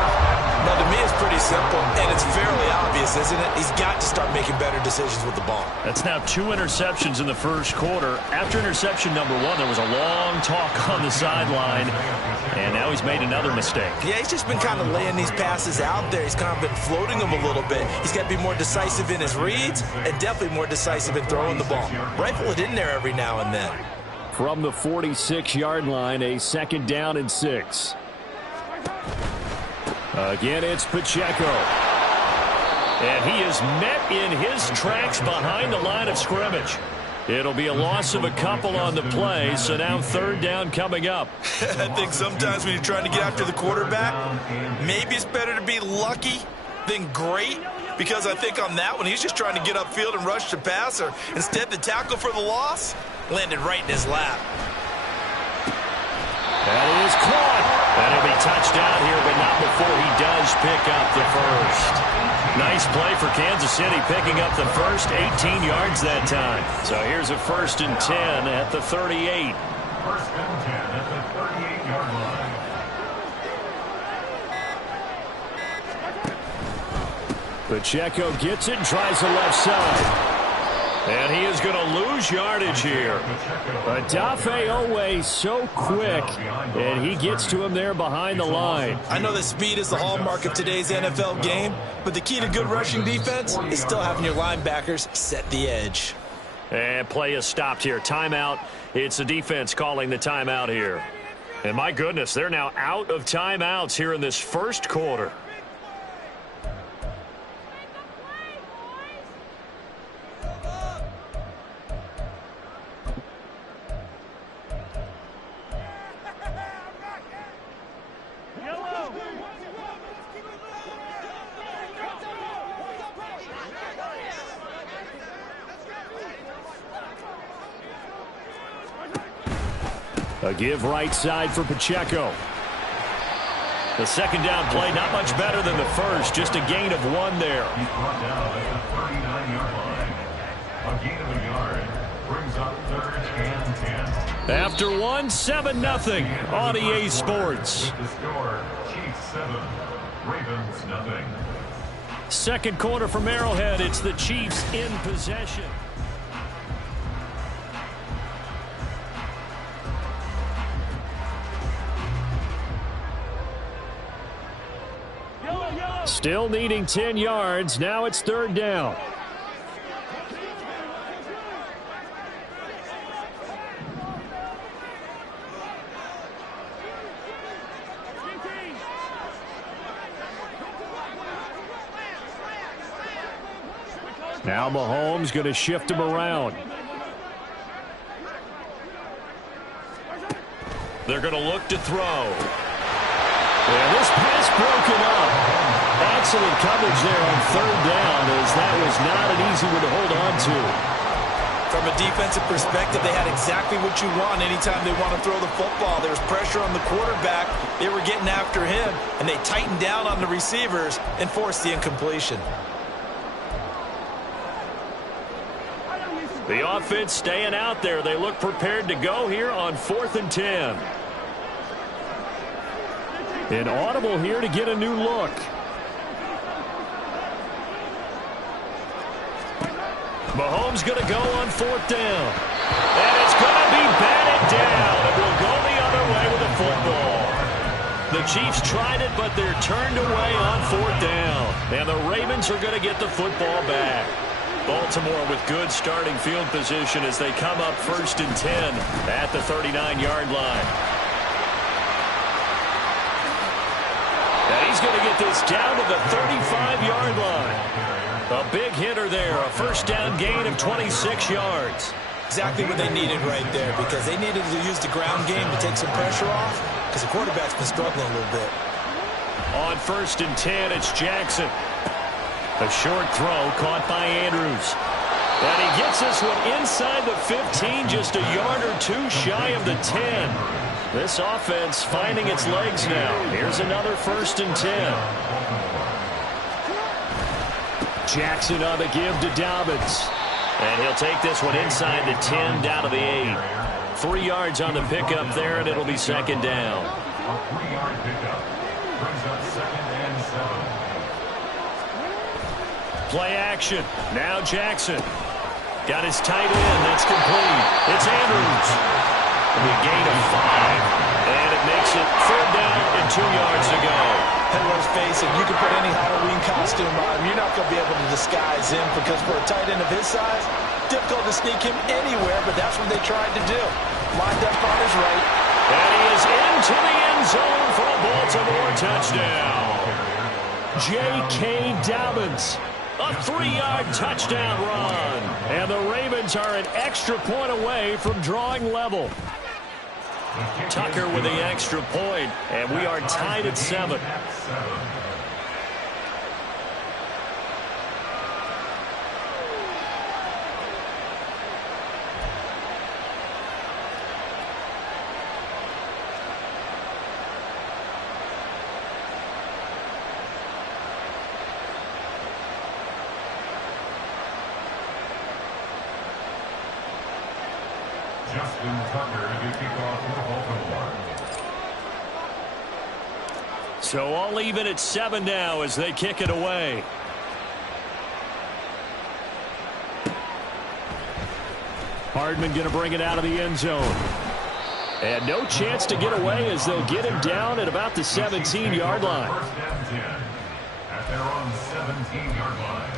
Now, to me, it's pretty simple, and it's fairly obvious, isn't it? He's got to start making better decisions with the ball. That's now 2 interceptions in the first quarter. After interception number 1, there was a long talk on the sideline, and now he's made another mistake. Yeah, he's just been kind of laying these passes out there. He's kind of been floating them a little bit. He's got to be more decisive in his reads and definitely more decisive in throwing the ball. Rifle it in there every now and then. From the 46-yard line, a 2nd down and 6. Again, it's Pacheco. And he is met in his tracks behind the line of scrimmage. It'll be a loss of a couple on the play, so now 3rd down coming up. I think sometimes when you're trying to get after the quarterback, maybe it's better to be lucky than great, because I think on that one, he's just trying to get upfield and rush the passer. Instead, the tackle for the loss landed right in his lap. That is caught. And he'll be touched down here, but not before he does pick up the first. Nice play for Kansas City, picking up the first, 18 yards that time. So here's a 1st and 10 at the 38. 1st and 10 at the 38-yard line. Pacheco gets it and tries the left side. And he is going to lose yardage here. Odafe Owe so quick, and he gets to him there behind the line. I know that speed is the hallmark of today's NFL game, but the key to good rushing defense is still having your linebackers set the edge. And play is stopped here. Timeout. It's the defense calling the timeout here. And my goodness, they're now out of timeouts here in this first quarter. A give right side for Pacheco. The 2nd down play, not much better than the first, just a gain of 1 there. He's brought down at the 39-yard line. A gain of a yard brings up 3rd and 10. After 1, 7-0 on EA Sports. The score, Chiefs 7, Ravens nothing. Second quarter from Arrowhead. It's the Chiefs in possession. Still needing 10 yards. Now it's 3rd down. Now Mahomes going to shift him around. They're going to look to throw. And this pass broken up. Excellent coverage there on 3rd down, as that was not an easy one to hold on to. From a defensive perspective, they had exactly what you want anytime they want to throw the football. There was pressure on the quarterback. They were getting after him, and they tightened down on the receivers and forced the incompletion. The offense staying out there. They look prepared to go here on 4th and 10. An audible here to get a new look. Mahomes going to go on 4th down. And it's going to be batted down. It will go the other way with the football. The Chiefs tried it, but they're turned away on 4th down. And the Ravens are going to get the football back. Baltimore with good starting field position as they come up 1st and 10 at the 39-yard line. And he's going to get this down to the 35-yard line. A big hitter there, a 1st down gain of 26 yards. Exactly what they needed right there, because they needed to use the ground game to take some pressure off, because the quarterback's been struggling a little bit. On 1st and 10, it's Jackson. A short throw caught by Andrews. And he gets this one inside the 15, just a yard or two shy of the 10. This offense finding its legs now. Here's another 1st and 10. Jackson on the give to Dobbins. And he'll take this one inside the 10 down to the 8. 3 yards on the pickup there, and it'll be 2nd down. A 3-yard pickup brings up 2nd and 7. Play action. Now Jackson. Got his tight end. That's complete. It's Andrews. The gain of 5. And it makes it 3rd down and 2 yards to go. And let's face it, you can put any Halloween costume on him. You're not going to be able to disguise him, because for a tight end of his size, difficult to sneak him anywhere, but that's what they tried to do. Lined up on his right. And he is into the end zone for a Baltimore touchdown. J.K. Dobbins. A 3-yard touchdown run. And the Ravens are an extra point away from drawing level. Tucker with the extra point, and we are tied at 7. Justin Tucker to kick off for Baltimore. So all even at 7 now as they kick it away. Hardman going to bring it out of the end zone. And no chance to get away as they'll get him down at about the 17-yard line. 1st and 10 at their own 17-yard line.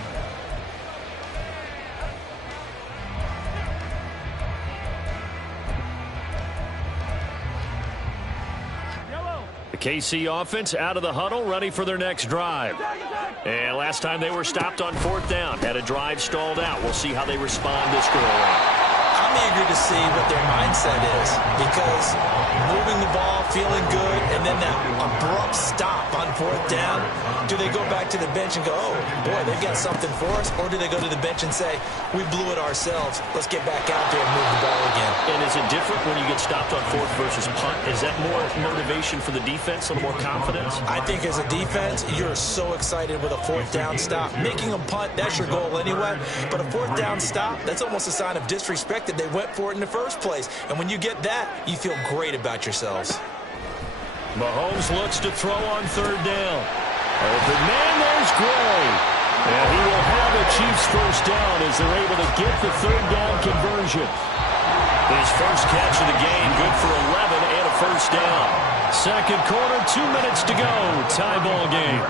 The KC offense out of the huddle, ready for their next drive. And last time they were stopped on 4th down, had a drive stalled out. We'll see how they respond this go around. I'm eager to see what their mindset is, because moving the ball, feeling good, and then that abrupt stop on 4th down, do they go back to the bench and go, oh, boy, they've got something for us, or do they go to the bench and say, we blew it ourselves, let's get back out there and move the ball again? And is it different when you get stopped on 4th versus punt? Is that more motivation for the defense, a little more confidence? I think as a defense, you're so excited with a 4th down stop. Making them punt, that's your goal anyway, but a 4th down stop, that's almost a sign of disrespect that they went for it in the first place. And when you get that, you feel great about yourselves. Mahomes looks to throw on 3rd down. Open man, there's Gray. And he will have a Chiefs 1st down as they're able to get the 3rd down conversion. His first catch of the game, good for 11 and a 1st down. 2nd quarter, 2 minutes to go. Tie ball game.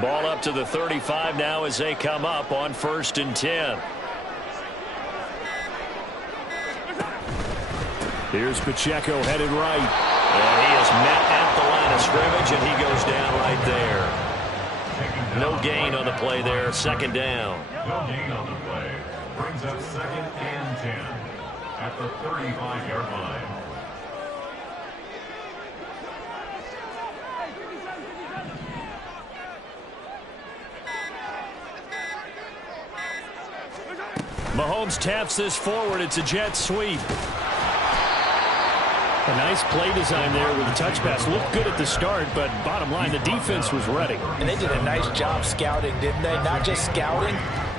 Ball up to the 35 now as they come up on 1st and 10. Here's Pacheco headed right. And he is met at the line of scrimmage, and he goes down right there. No gain on the play there. 2nd down. No gain on the play. Brings up 2nd and 10 at the 35-yard line. Mahomes taps this forward. It's a jet sweep. A nice play design there with the touch pass. Looked good at the start, but bottom line, the defense was ready. And they did a nice job scouting, didn't they? Not just scouting,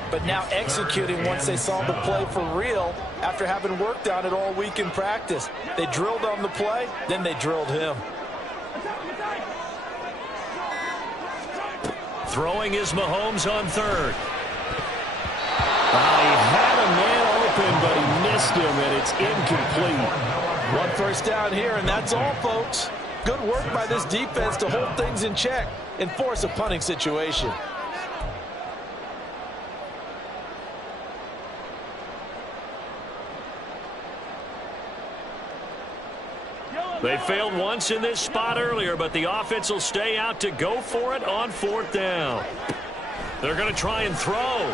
but now executing once they saw the play for real after having worked on it all week in practice. They drilled on the play, then they drilled him. Throwing is Mahomes on third. He had a man open, but he missed him, and it's incomplete. One first down here, and that's all, folks. Good work by this defense to hold things in check and force a punting situation. They failed once in this spot earlier, but the offense will stay out to go for it on fourth down. They're going to try and throw.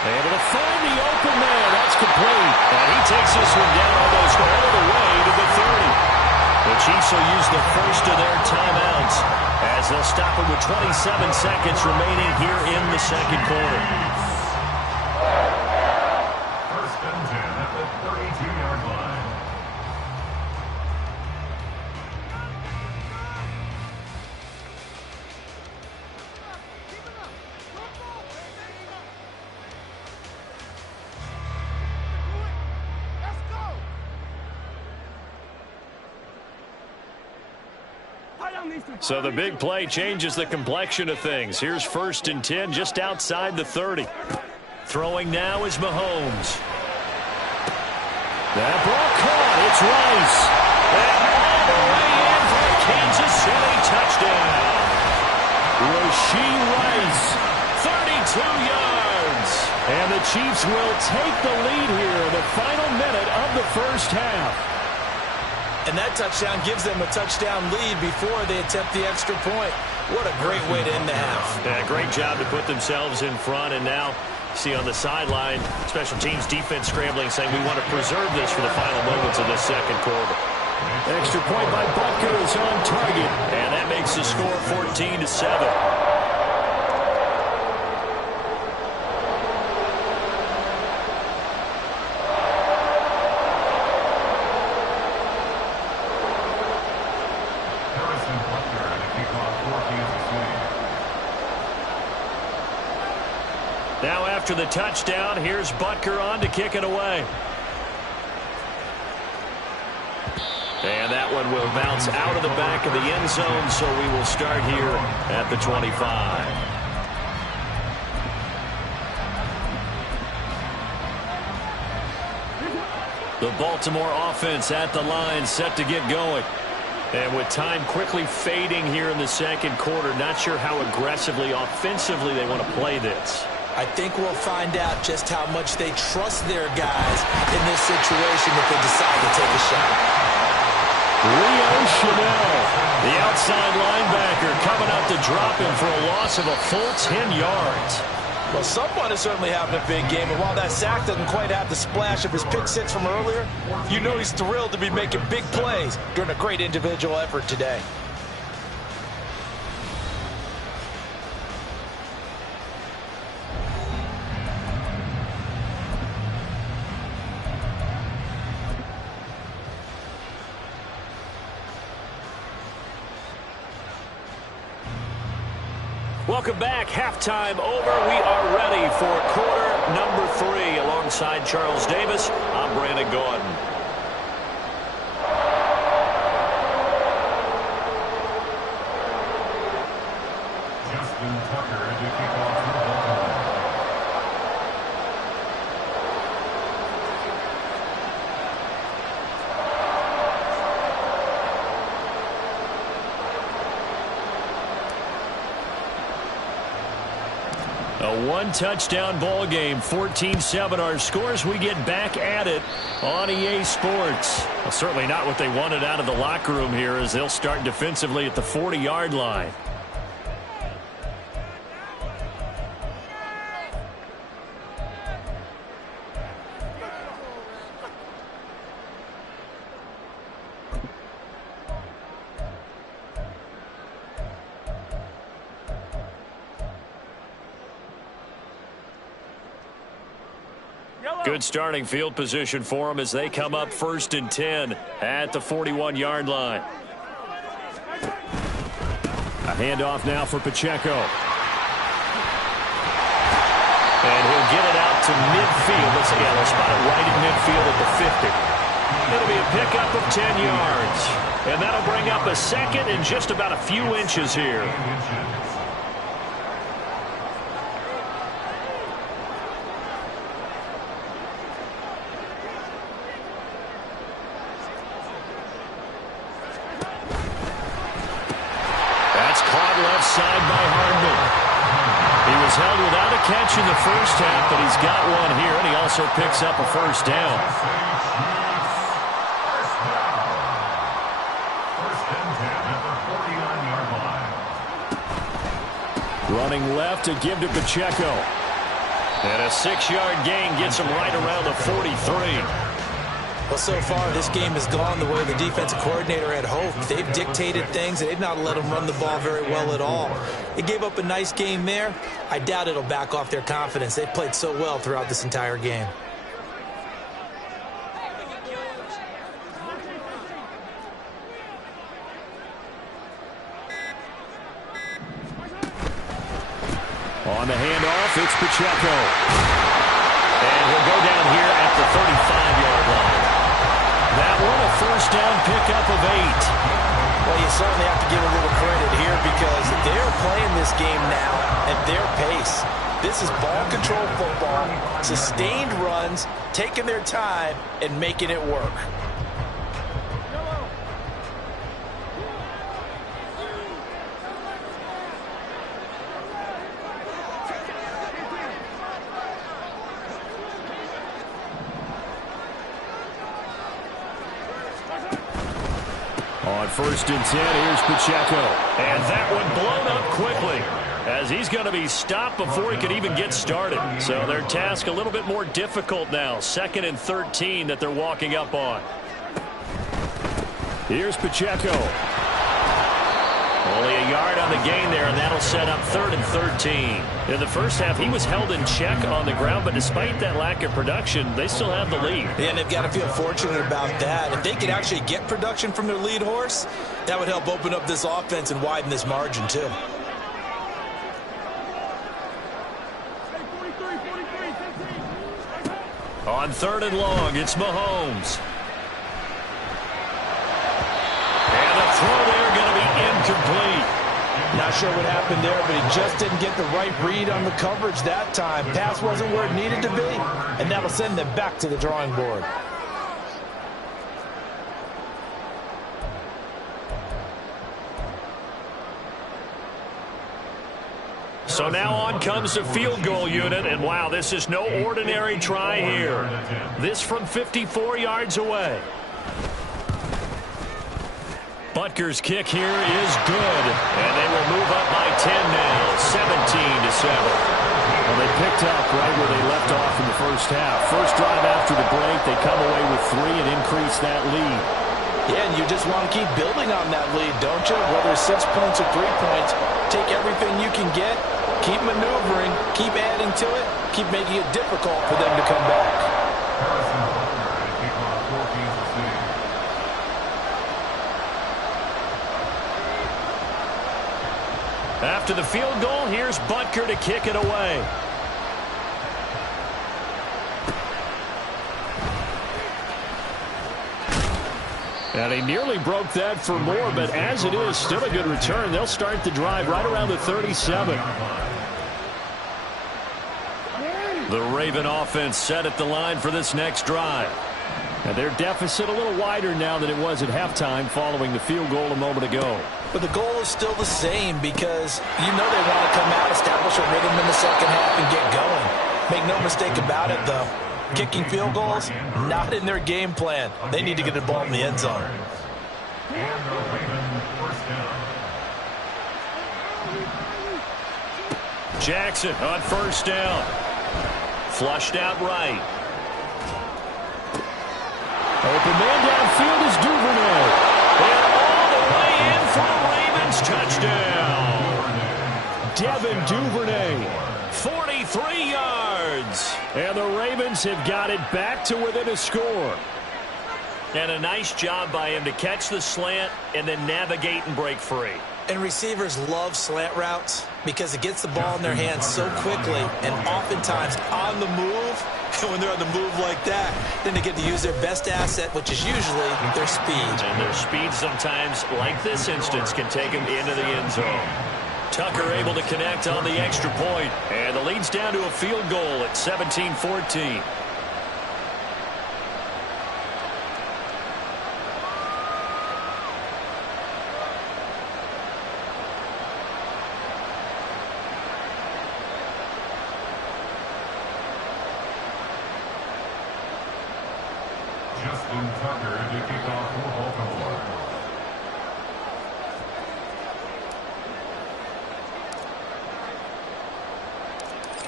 Able to find the open man. That's complete. And he takes this one down almost all the way to the 30. The Chiefs will use the first of their timeouts as they'll stop it with 27 seconds remaining here in the second quarter. First and 10 at the 32-yard line. So the big play changes the complexion of things. Here's first and 10 just outside the 30. Throwing now is Mahomes. That ball caught. It's Rice. And all the way in for a Kansas City touchdown. Rashee Rice, 32 yards. And the Chiefs will take the lead here in the final minute of the first half. And that touchdown gives them a touchdown lead before they attempt the extra point. What a great way to end the half. Yeah, great job to put themselves in front. And now, see on the sideline, special teams defense scrambling, saying we want to preserve this for the final moments of this second quarter. Extra point by Butker is on target. And that makes the score 14-7. Now after the touchdown, here's Butker on to kick it away. And that one will bounce out of the back of the end zone, so we will start here at the 25. The Baltimore offense at the line, set to get going. And with time quickly fading here in the second quarter, not sure how aggressively, offensively they want to play this. I think we'll find out just how much they trust their guys in this situation if they decide to take a shot. Leo Chanel, the outside linebacker, coming out to drop him for a loss of a full 10 yards. Well, someone is certainly having a big game, and while that sack doesn't quite have the splash of his pick six from earlier, you know he's thrilled to be making big plays during a great individual effort today. Welcome back. Halftime over. We are ready for quarter number 3. Alongside Charles Davis, I'm Brandon Gordon. Justin Tucker to kick off for Baltimore. A one-touchdown ball game, 14-7 our scores. We get back at it on EA Sports. Well, certainly not what they wanted out of the locker room here as they'll start defensively at the 40-yard line. Good starting field position for them as they come up 1st and 10 at the 41-yard line. A handoff now for Pacheco. And he'll get it out to midfield. They'll spot it right in midfield at the 50. It'll be a pickup of 10 yards. And that'll bring up a second and just about a few inches here. That's caught left side by Hardman. He was held without a catch in the first half, but he's got one here, and he also picks up a first down. Running left to give to Pacheco. And a 6-yard gain gets him right around the 43. Well, so far, this game has gone the way the defensive coordinator had hoped. They've dictated things, and they've not let them run the ball very well at all. They gave up a nice game there. I doubt it'll back off their confidence. They've played so well throughout this entire game. On the handoff, it's Pacheco. And he'll go down here at the 35-yard line. That one, a first down pickup of 8. Well, you certainly have to give a little credit here because they're playing this game now at their pace. This is ball control football, sustained runs, taking their time, and making it work. On 1st and 10, here's Pacheco. And that one blown up quickly as he's going to be stopped before he could even get started. So their task a little bit more difficult now. 2nd and 13 that they're walking up on. Here's Pacheco. Only a yard on the gain there, and that'll set up 3rd and 13. In the first half, he was held in check on the ground, but despite that lack of production, they still have the lead. Yeah, and they've got to feel fortunate about that. If they could actually get production from their lead horse, that would help open up this offense and widen this margin, too. On 3rd and long, it's Mahomes. And the throw there going to be incomplete. Not sure what happened there, but he just didn't get the right read on the coverage that time. Pass wasn't where it needed to be, and that'll send them back to the drawing board. So now on comes the field goal unit, and wow, this is no ordinary try here. This from 54 yards away. Butker's kick here is good, and they will move up by 10 now, 17-7. Well, they picked up right where they left off in the first half. First drive after the break, they come away with 3 and increase that lead. Yeah, and you just want to keep building on that lead, don't you? Whether it's 6 points or 3 points, take everything you can get, keep maneuvering, keep adding to it, keep making it difficult for them to come back. After the field goal, here's Butker to kick it away. And he nearly broke that for more, but as it is, still a good return. They'll start the drive right around the 37. The Raven offense set at the line for this next drive. And their deficit a little wider now than it was at halftime following the field goal a moment ago. But the goal is still the same because you know they want to come out, establish a rhythm in the second half, and get going. Make no mistake about it, though. Kicking field goals, not in their game plan. They need to get the ball in the end zone. Jackson on first down. Flushed out right. Open man downfield is Duvernay. And all the way in for the Ravens touchdown. Devin Duvernay, 43 yards. yards. And the Ravens have got it back to within a score. And a nice job by him to catch the slant and then navigate and break free. And receivers love slant routes because it gets the ball in their hands so quickly and oftentimes on the move. And when they're on the move like that, then they get to use their best asset, which is usually their speed. And their speed sometimes, like this instance, can take them into the end zone. Tucker able to connect on the extra point. And the lead's down to a field goal at 17-14. Justin Tucker to kick off for Baltimore.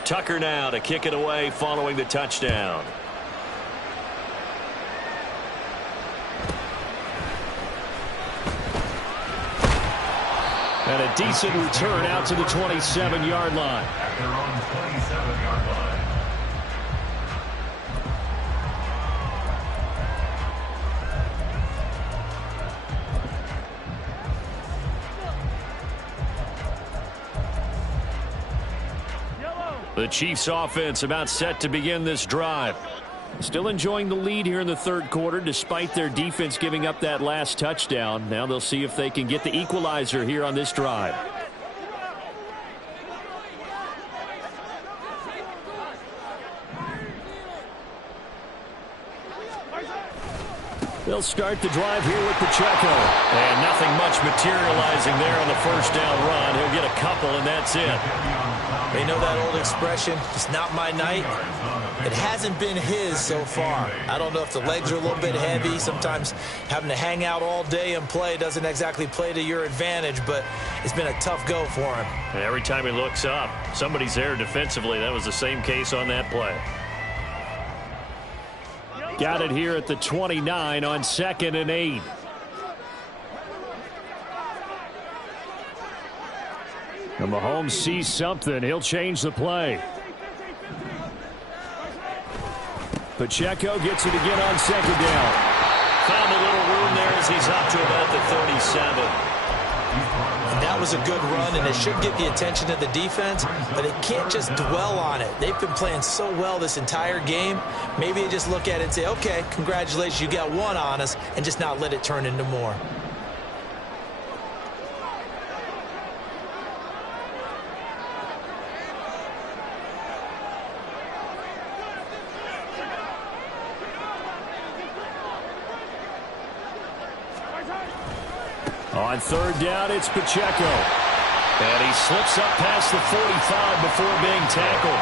Tucker now to kick it away following the touchdown. And a decent return out to the 27-yard line. At their own 27-yard line. The Chiefs offense about set to begin this drive. Still enjoying the lead here in the third quarter despite their defense giving up that last touchdown. Now they'll see if they can get the equalizer here on this drive. They'll start the drive here with Pacheco. And nothing much materializing there on the first down run. He'll get a couple, and that's it. They know that old expression, it's not my night. It hasn't been his so far. I don't know if the legs are a little bit heavy. Sometimes having to hang out all day and play doesn't exactly play to your advantage, but it's been a tough go for him. And every time he looks up, somebody's there defensively. That was the same case on that play. Got it here at the 29 on 2nd and 8. And Mahomes sees something. He'll change the play. Pacheco gets it again on 2nd down. Found a little room there as he's up to about the 37. And that was a good run, and it should get the attention of the defense, but they can't just dwell on it. They've been playing so well this entire game. Maybe they just look at it and say, okay, congratulations, you got one on us, and just not let it turn into more. On 3rd down, it's Pacheco. And he slips up past the 45 before being tackled.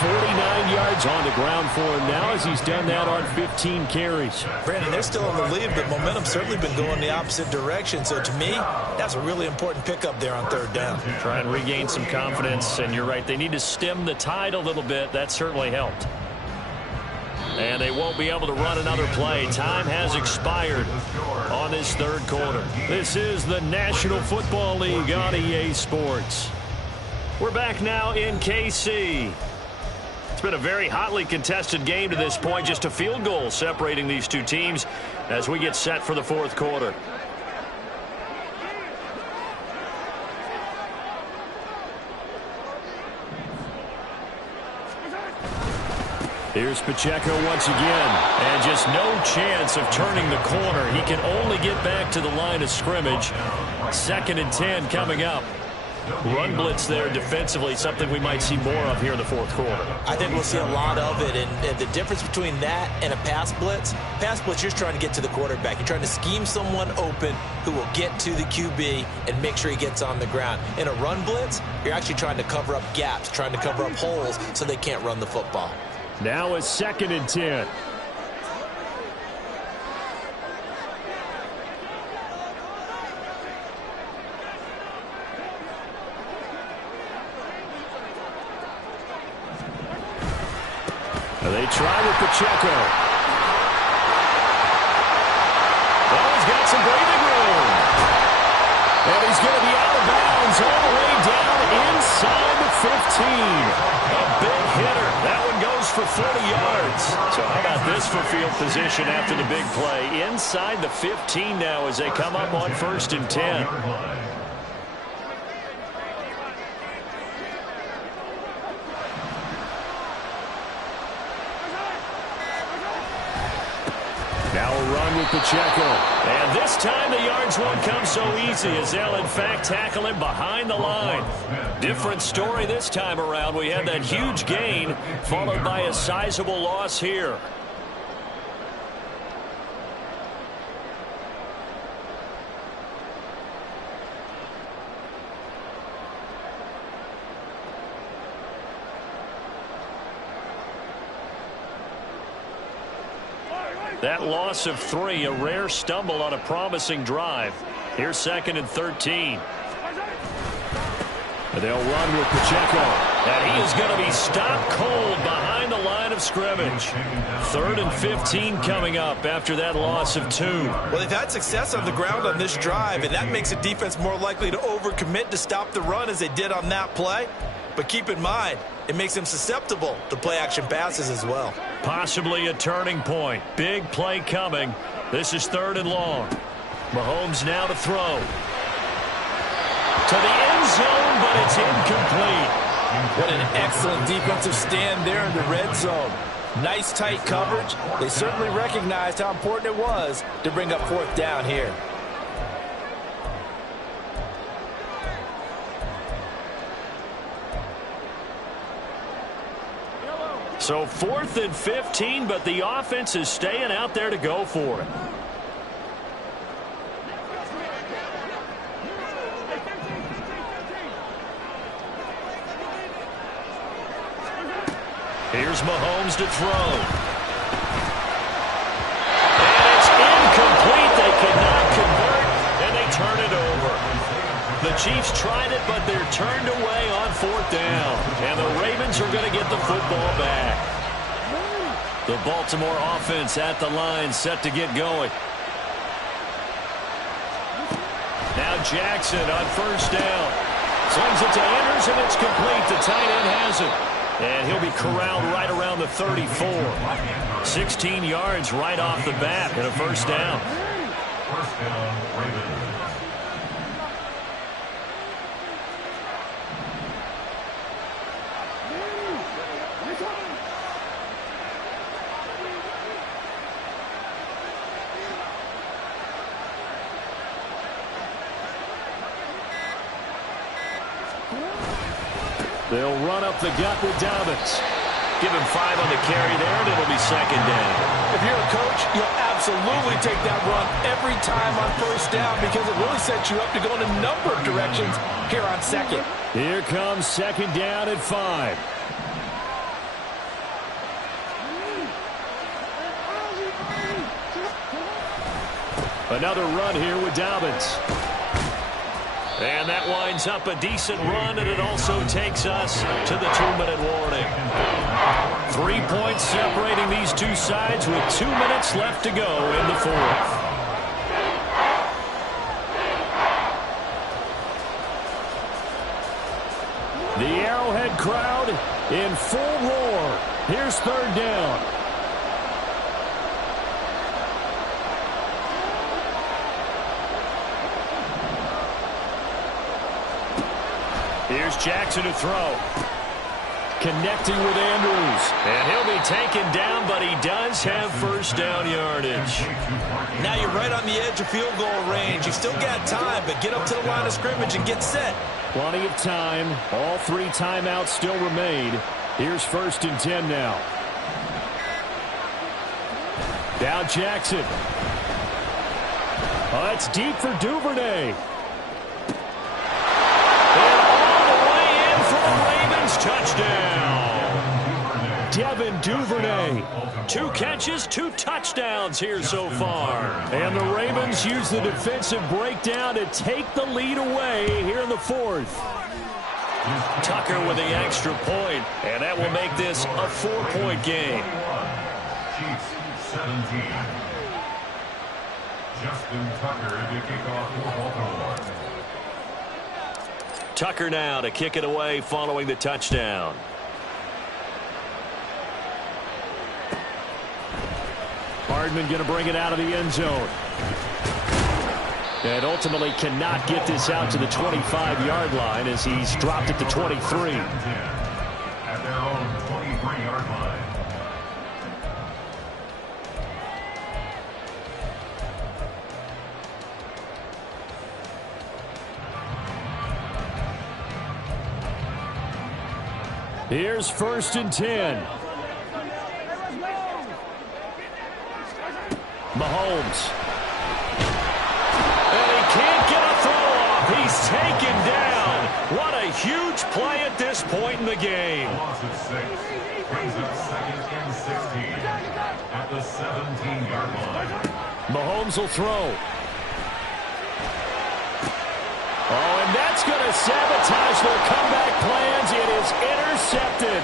49 yards on the ground for him now as he's done that on 15 carries. Brandon, they're still in the lead, but momentum's certainly been going the opposite direction. So to me, that's a really important pickup there on 3rd down. Try and regain some confidence, and you're right, they need to stem the tide a little bit. That certainly helped. And they won't be able to run another play. Time has expired on this 3rd quarter. This is the National Football League on EA Sports. We're back now in KC. It's been a very hotly contested game to this point. Just a field goal separating these two teams as we get set for the 4th quarter. Here's Pacheco once again, and just no chance of turning the corner. He can only get back to the line of scrimmage. 2nd and 10 coming up. Run blitz there defensively, something we might see more of here in the 4th quarter. I think we'll see a lot of it, and the difference between that and a pass blitz, you're just trying to get to the quarterback. You're trying to scheme someone open who will get to the QB and make sure he gets on the ground. In a run blitz, you're actually trying to cover up gaps, trying to cover up holes so they can't run the football. Now a 2nd and 10. They try with Pacheco. Well, he's got some breathing room. And he's going to be out of bounds all the way down inside the 15. A big hitter. That one for 40 yards. So how about this for field position after the big play? Inside the 15 now as they come up on 1st and 10. Now a run with Pacheco. And this time the yards won't come so easy as they'll in fact tackle him behind the line. Different story this time around. We had that huge gain followed by a sizable loss here. That loss of 3, a rare stumble on a promising drive. Here's 2nd and 13. They'll run with Pacheco. And he is going to be stopped cold behind the line of scrimmage. 3rd and 15 coming up after that loss of 2. Well, they've had success on the ground on this drive, and that makes the defense more likely to overcommit to stop the run as they did on that play. But keep in mind, it makes them susceptible to play-action passes as well. Possibly a turning point. Big play coming. This is 3rd and long. Mahomes now to throw. To the end zone, but it's incomplete. What an excellent defensive stand there in the red zone. Nice tight coverage. They certainly recognized how important it was to bring up 4th down here. So 4th and 15, but the offense is staying out there to go for it. Here's Mahomes to throw. And it's incomplete. They cannot convert, and they turn it over. The Chiefs tried it, but they're turned away on 4th down. And the Ravens are going to get the football back. The Baltimore offense at the line, set to get going. Now Jackson on 1st down. Slings it to Andrews, and it's complete. The tight end has it. And he'll be corralled right around the 34. 16 yards right off the bat and a 1st down. 1st down, Ravens. They'll run up the gut with Dobbins. Give him 5 on the carry there, and it'll be 2nd down. If you're a coach, you'll absolutely take that run every time on 1st down because it really sets you up to go in a number of directions here on 2nd. Here comes 2nd down at 5. Another run here with Dobbins. And that winds up a decent run, and it also takes us to the 2-minute warning. 3 points separating these two sides with 2 minutes left to go in the 4th. The Arrowhead crowd in full roar. Here's 3rd down. Here's Jackson to throw. Connecting with Andrews. And he'll be taken down, but he does have 1st down yardage. Now you're right on the edge of field goal range. You've still got time, but get up to the line of scrimmage and get set. Plenty of time. All 3 timeouts still remain. Here's 1st and 10 now. Now Jackson. Oh, that's deep for Duvernay. Touchdown. Devin Duvernay. 2 catches, 2 touchdowns here so far. And the Ravens use the defensive breakdown to take the lead away here in the 4th. Tucker with the extra point, and that will make this a 4-point game. Chiefs 17. Justin Tucker to kick off for Baltimore. Tucker now to kick it away following the touchdown. Hardman going to bring it out of the end zone. And ultimately cannot get this out to the 25-yard line as he's dropped at the 23. At their own 23-yard line. Here's 1st and 10. Mahomes. And he can't get a throw off. He's taken down. What a huge play at this point in the game. Loss of 6. Brings up 2nd and 16. At the 17-yard line. Mahomes will throw. Oh, and that's going to sabotage their comeback plans. It is intercepted.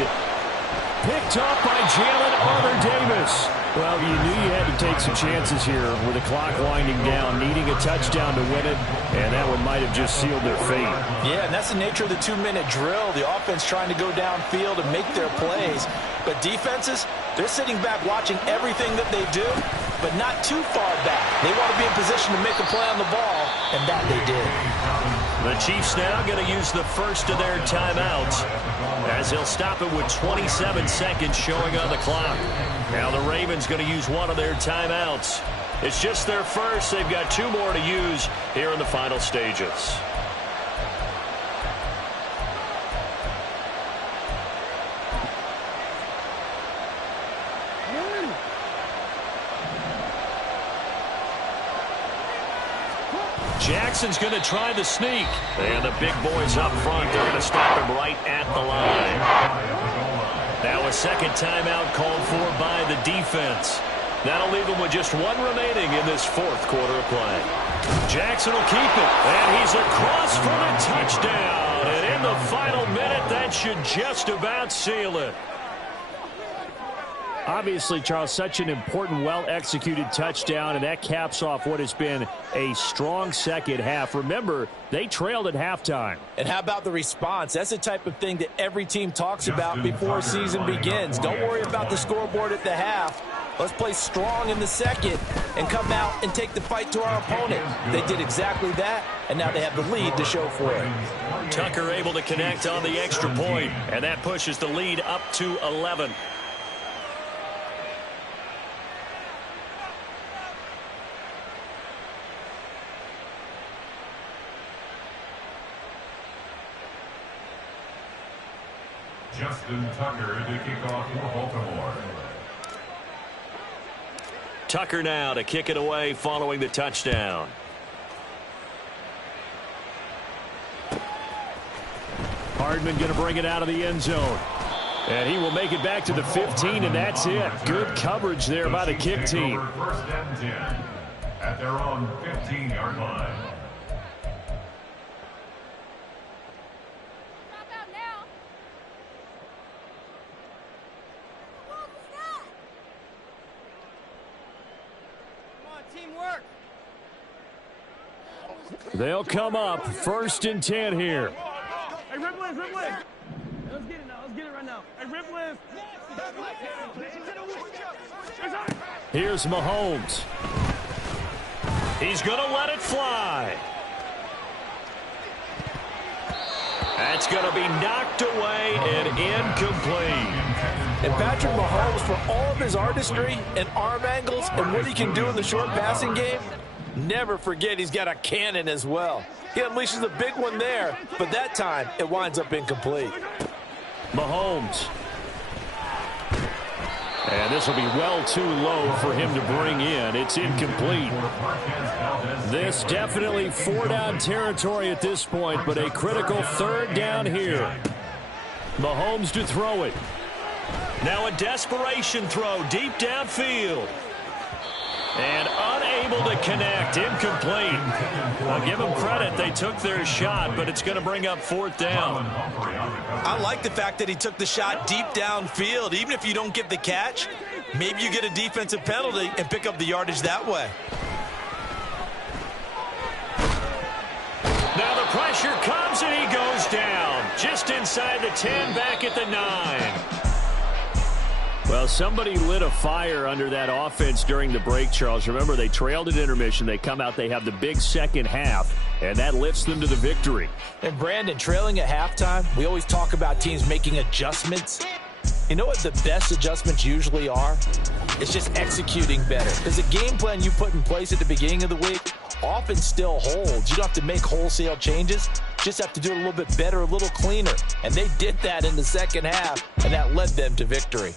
Picked off by Jalen Armour-Davis. Well, you knew you had to take some chances here with the clock winding down, needing a touchdown to win it, and that one might have just sealed their fate. Yeah, and that's the nature of the 2-minute drill. The offense trying to go downfield and make their plays. But defenses, they're sitting back watching everything that they do, but not too far back. They want to be in position to make a play on the ball, and that they did. The Chiefs now going to use the first of their timeouts as he'll stop it with 27 seconds showing on the clock. Now the Ravens going to use one of their timeouts. It's just their first. They've got 2 more to use here in the final stages. Jackson's going to try the sneak. And the big boys up front, they're going to stop him right at the line. Now a second timeout called for by the defense. That'll leave him with just 1 remaining in this 4th quarter of play. Jackson will keep it. And he's across for the touchdown. And in the final minute, that should just about seal it. Obviously, Charles, such an important, well-executed touchdown, and that caps off what has been a strong second half. Remember, they trailed at halftime. And how about the response? That's the type of thing that every team talks about before a season begins. Don't worry about the scoreboard at the half. Let's play strong in the second and come out and take the fight to our opponent. They did exactly that, and now they have the lead to show for it. Tucker able to connect on the extra point, and that pushes the lead up to 11. Justin Tucker to kick off for Baltimore. Tucker now to kick it away following the touchdown. Hardman going to bring it out of the end zone. And he will make it back to the 15, and that's it. Good coverage there by the kick team. 1st and 10 at their own 15-yard line. They'll come up 1st and 10 here. Hey, rip lift, rip lift. Let's get it now. Let's get it right now. Hey, rip lift. Here's Mahomes. He's going to let it fly. That's going to be knocked away and incomplete. And Patrick Mahomes, for all of his artistry and arm angles and what he can do in the short passing game, never forget he's got a cannon as well. He unleashes a big one there, but that time it winds up incomplete. Mahomes. And this will be well too low for him to bring in. It's incomplete. This definitely 4-down territory at this point, but a critical 3rd down here. Mahomes to throw it. Now a desperation throw deep downfield. And unable to connect. Incomplete. I'll give them credit. They took their shot, but it's going to bring up 4th down. I like the fact that he took the shot deep downfield. Even if you don't get the catch, maybe you get a defensive penalty and pick up the yardage that way. Now the pressure comes and he goes down. Just inside the 10, back at the 9. Well, somebody lit a fire under that offense during the break, Charles. Remember, they trailed at intermission. They come out, they have the big second half, and that lifts them to the victory. And, Brandon, trailing at halftime, we always talk about teams making adjustments. You know what the best adjustments usually are? It's just executing better. Because the game plan you put in place at the beginning of the week often still holds. You don't have to make wholesale changes. Just have to do it a little bit better, a little cleaner. And they did that in the second half, and that led them to victory.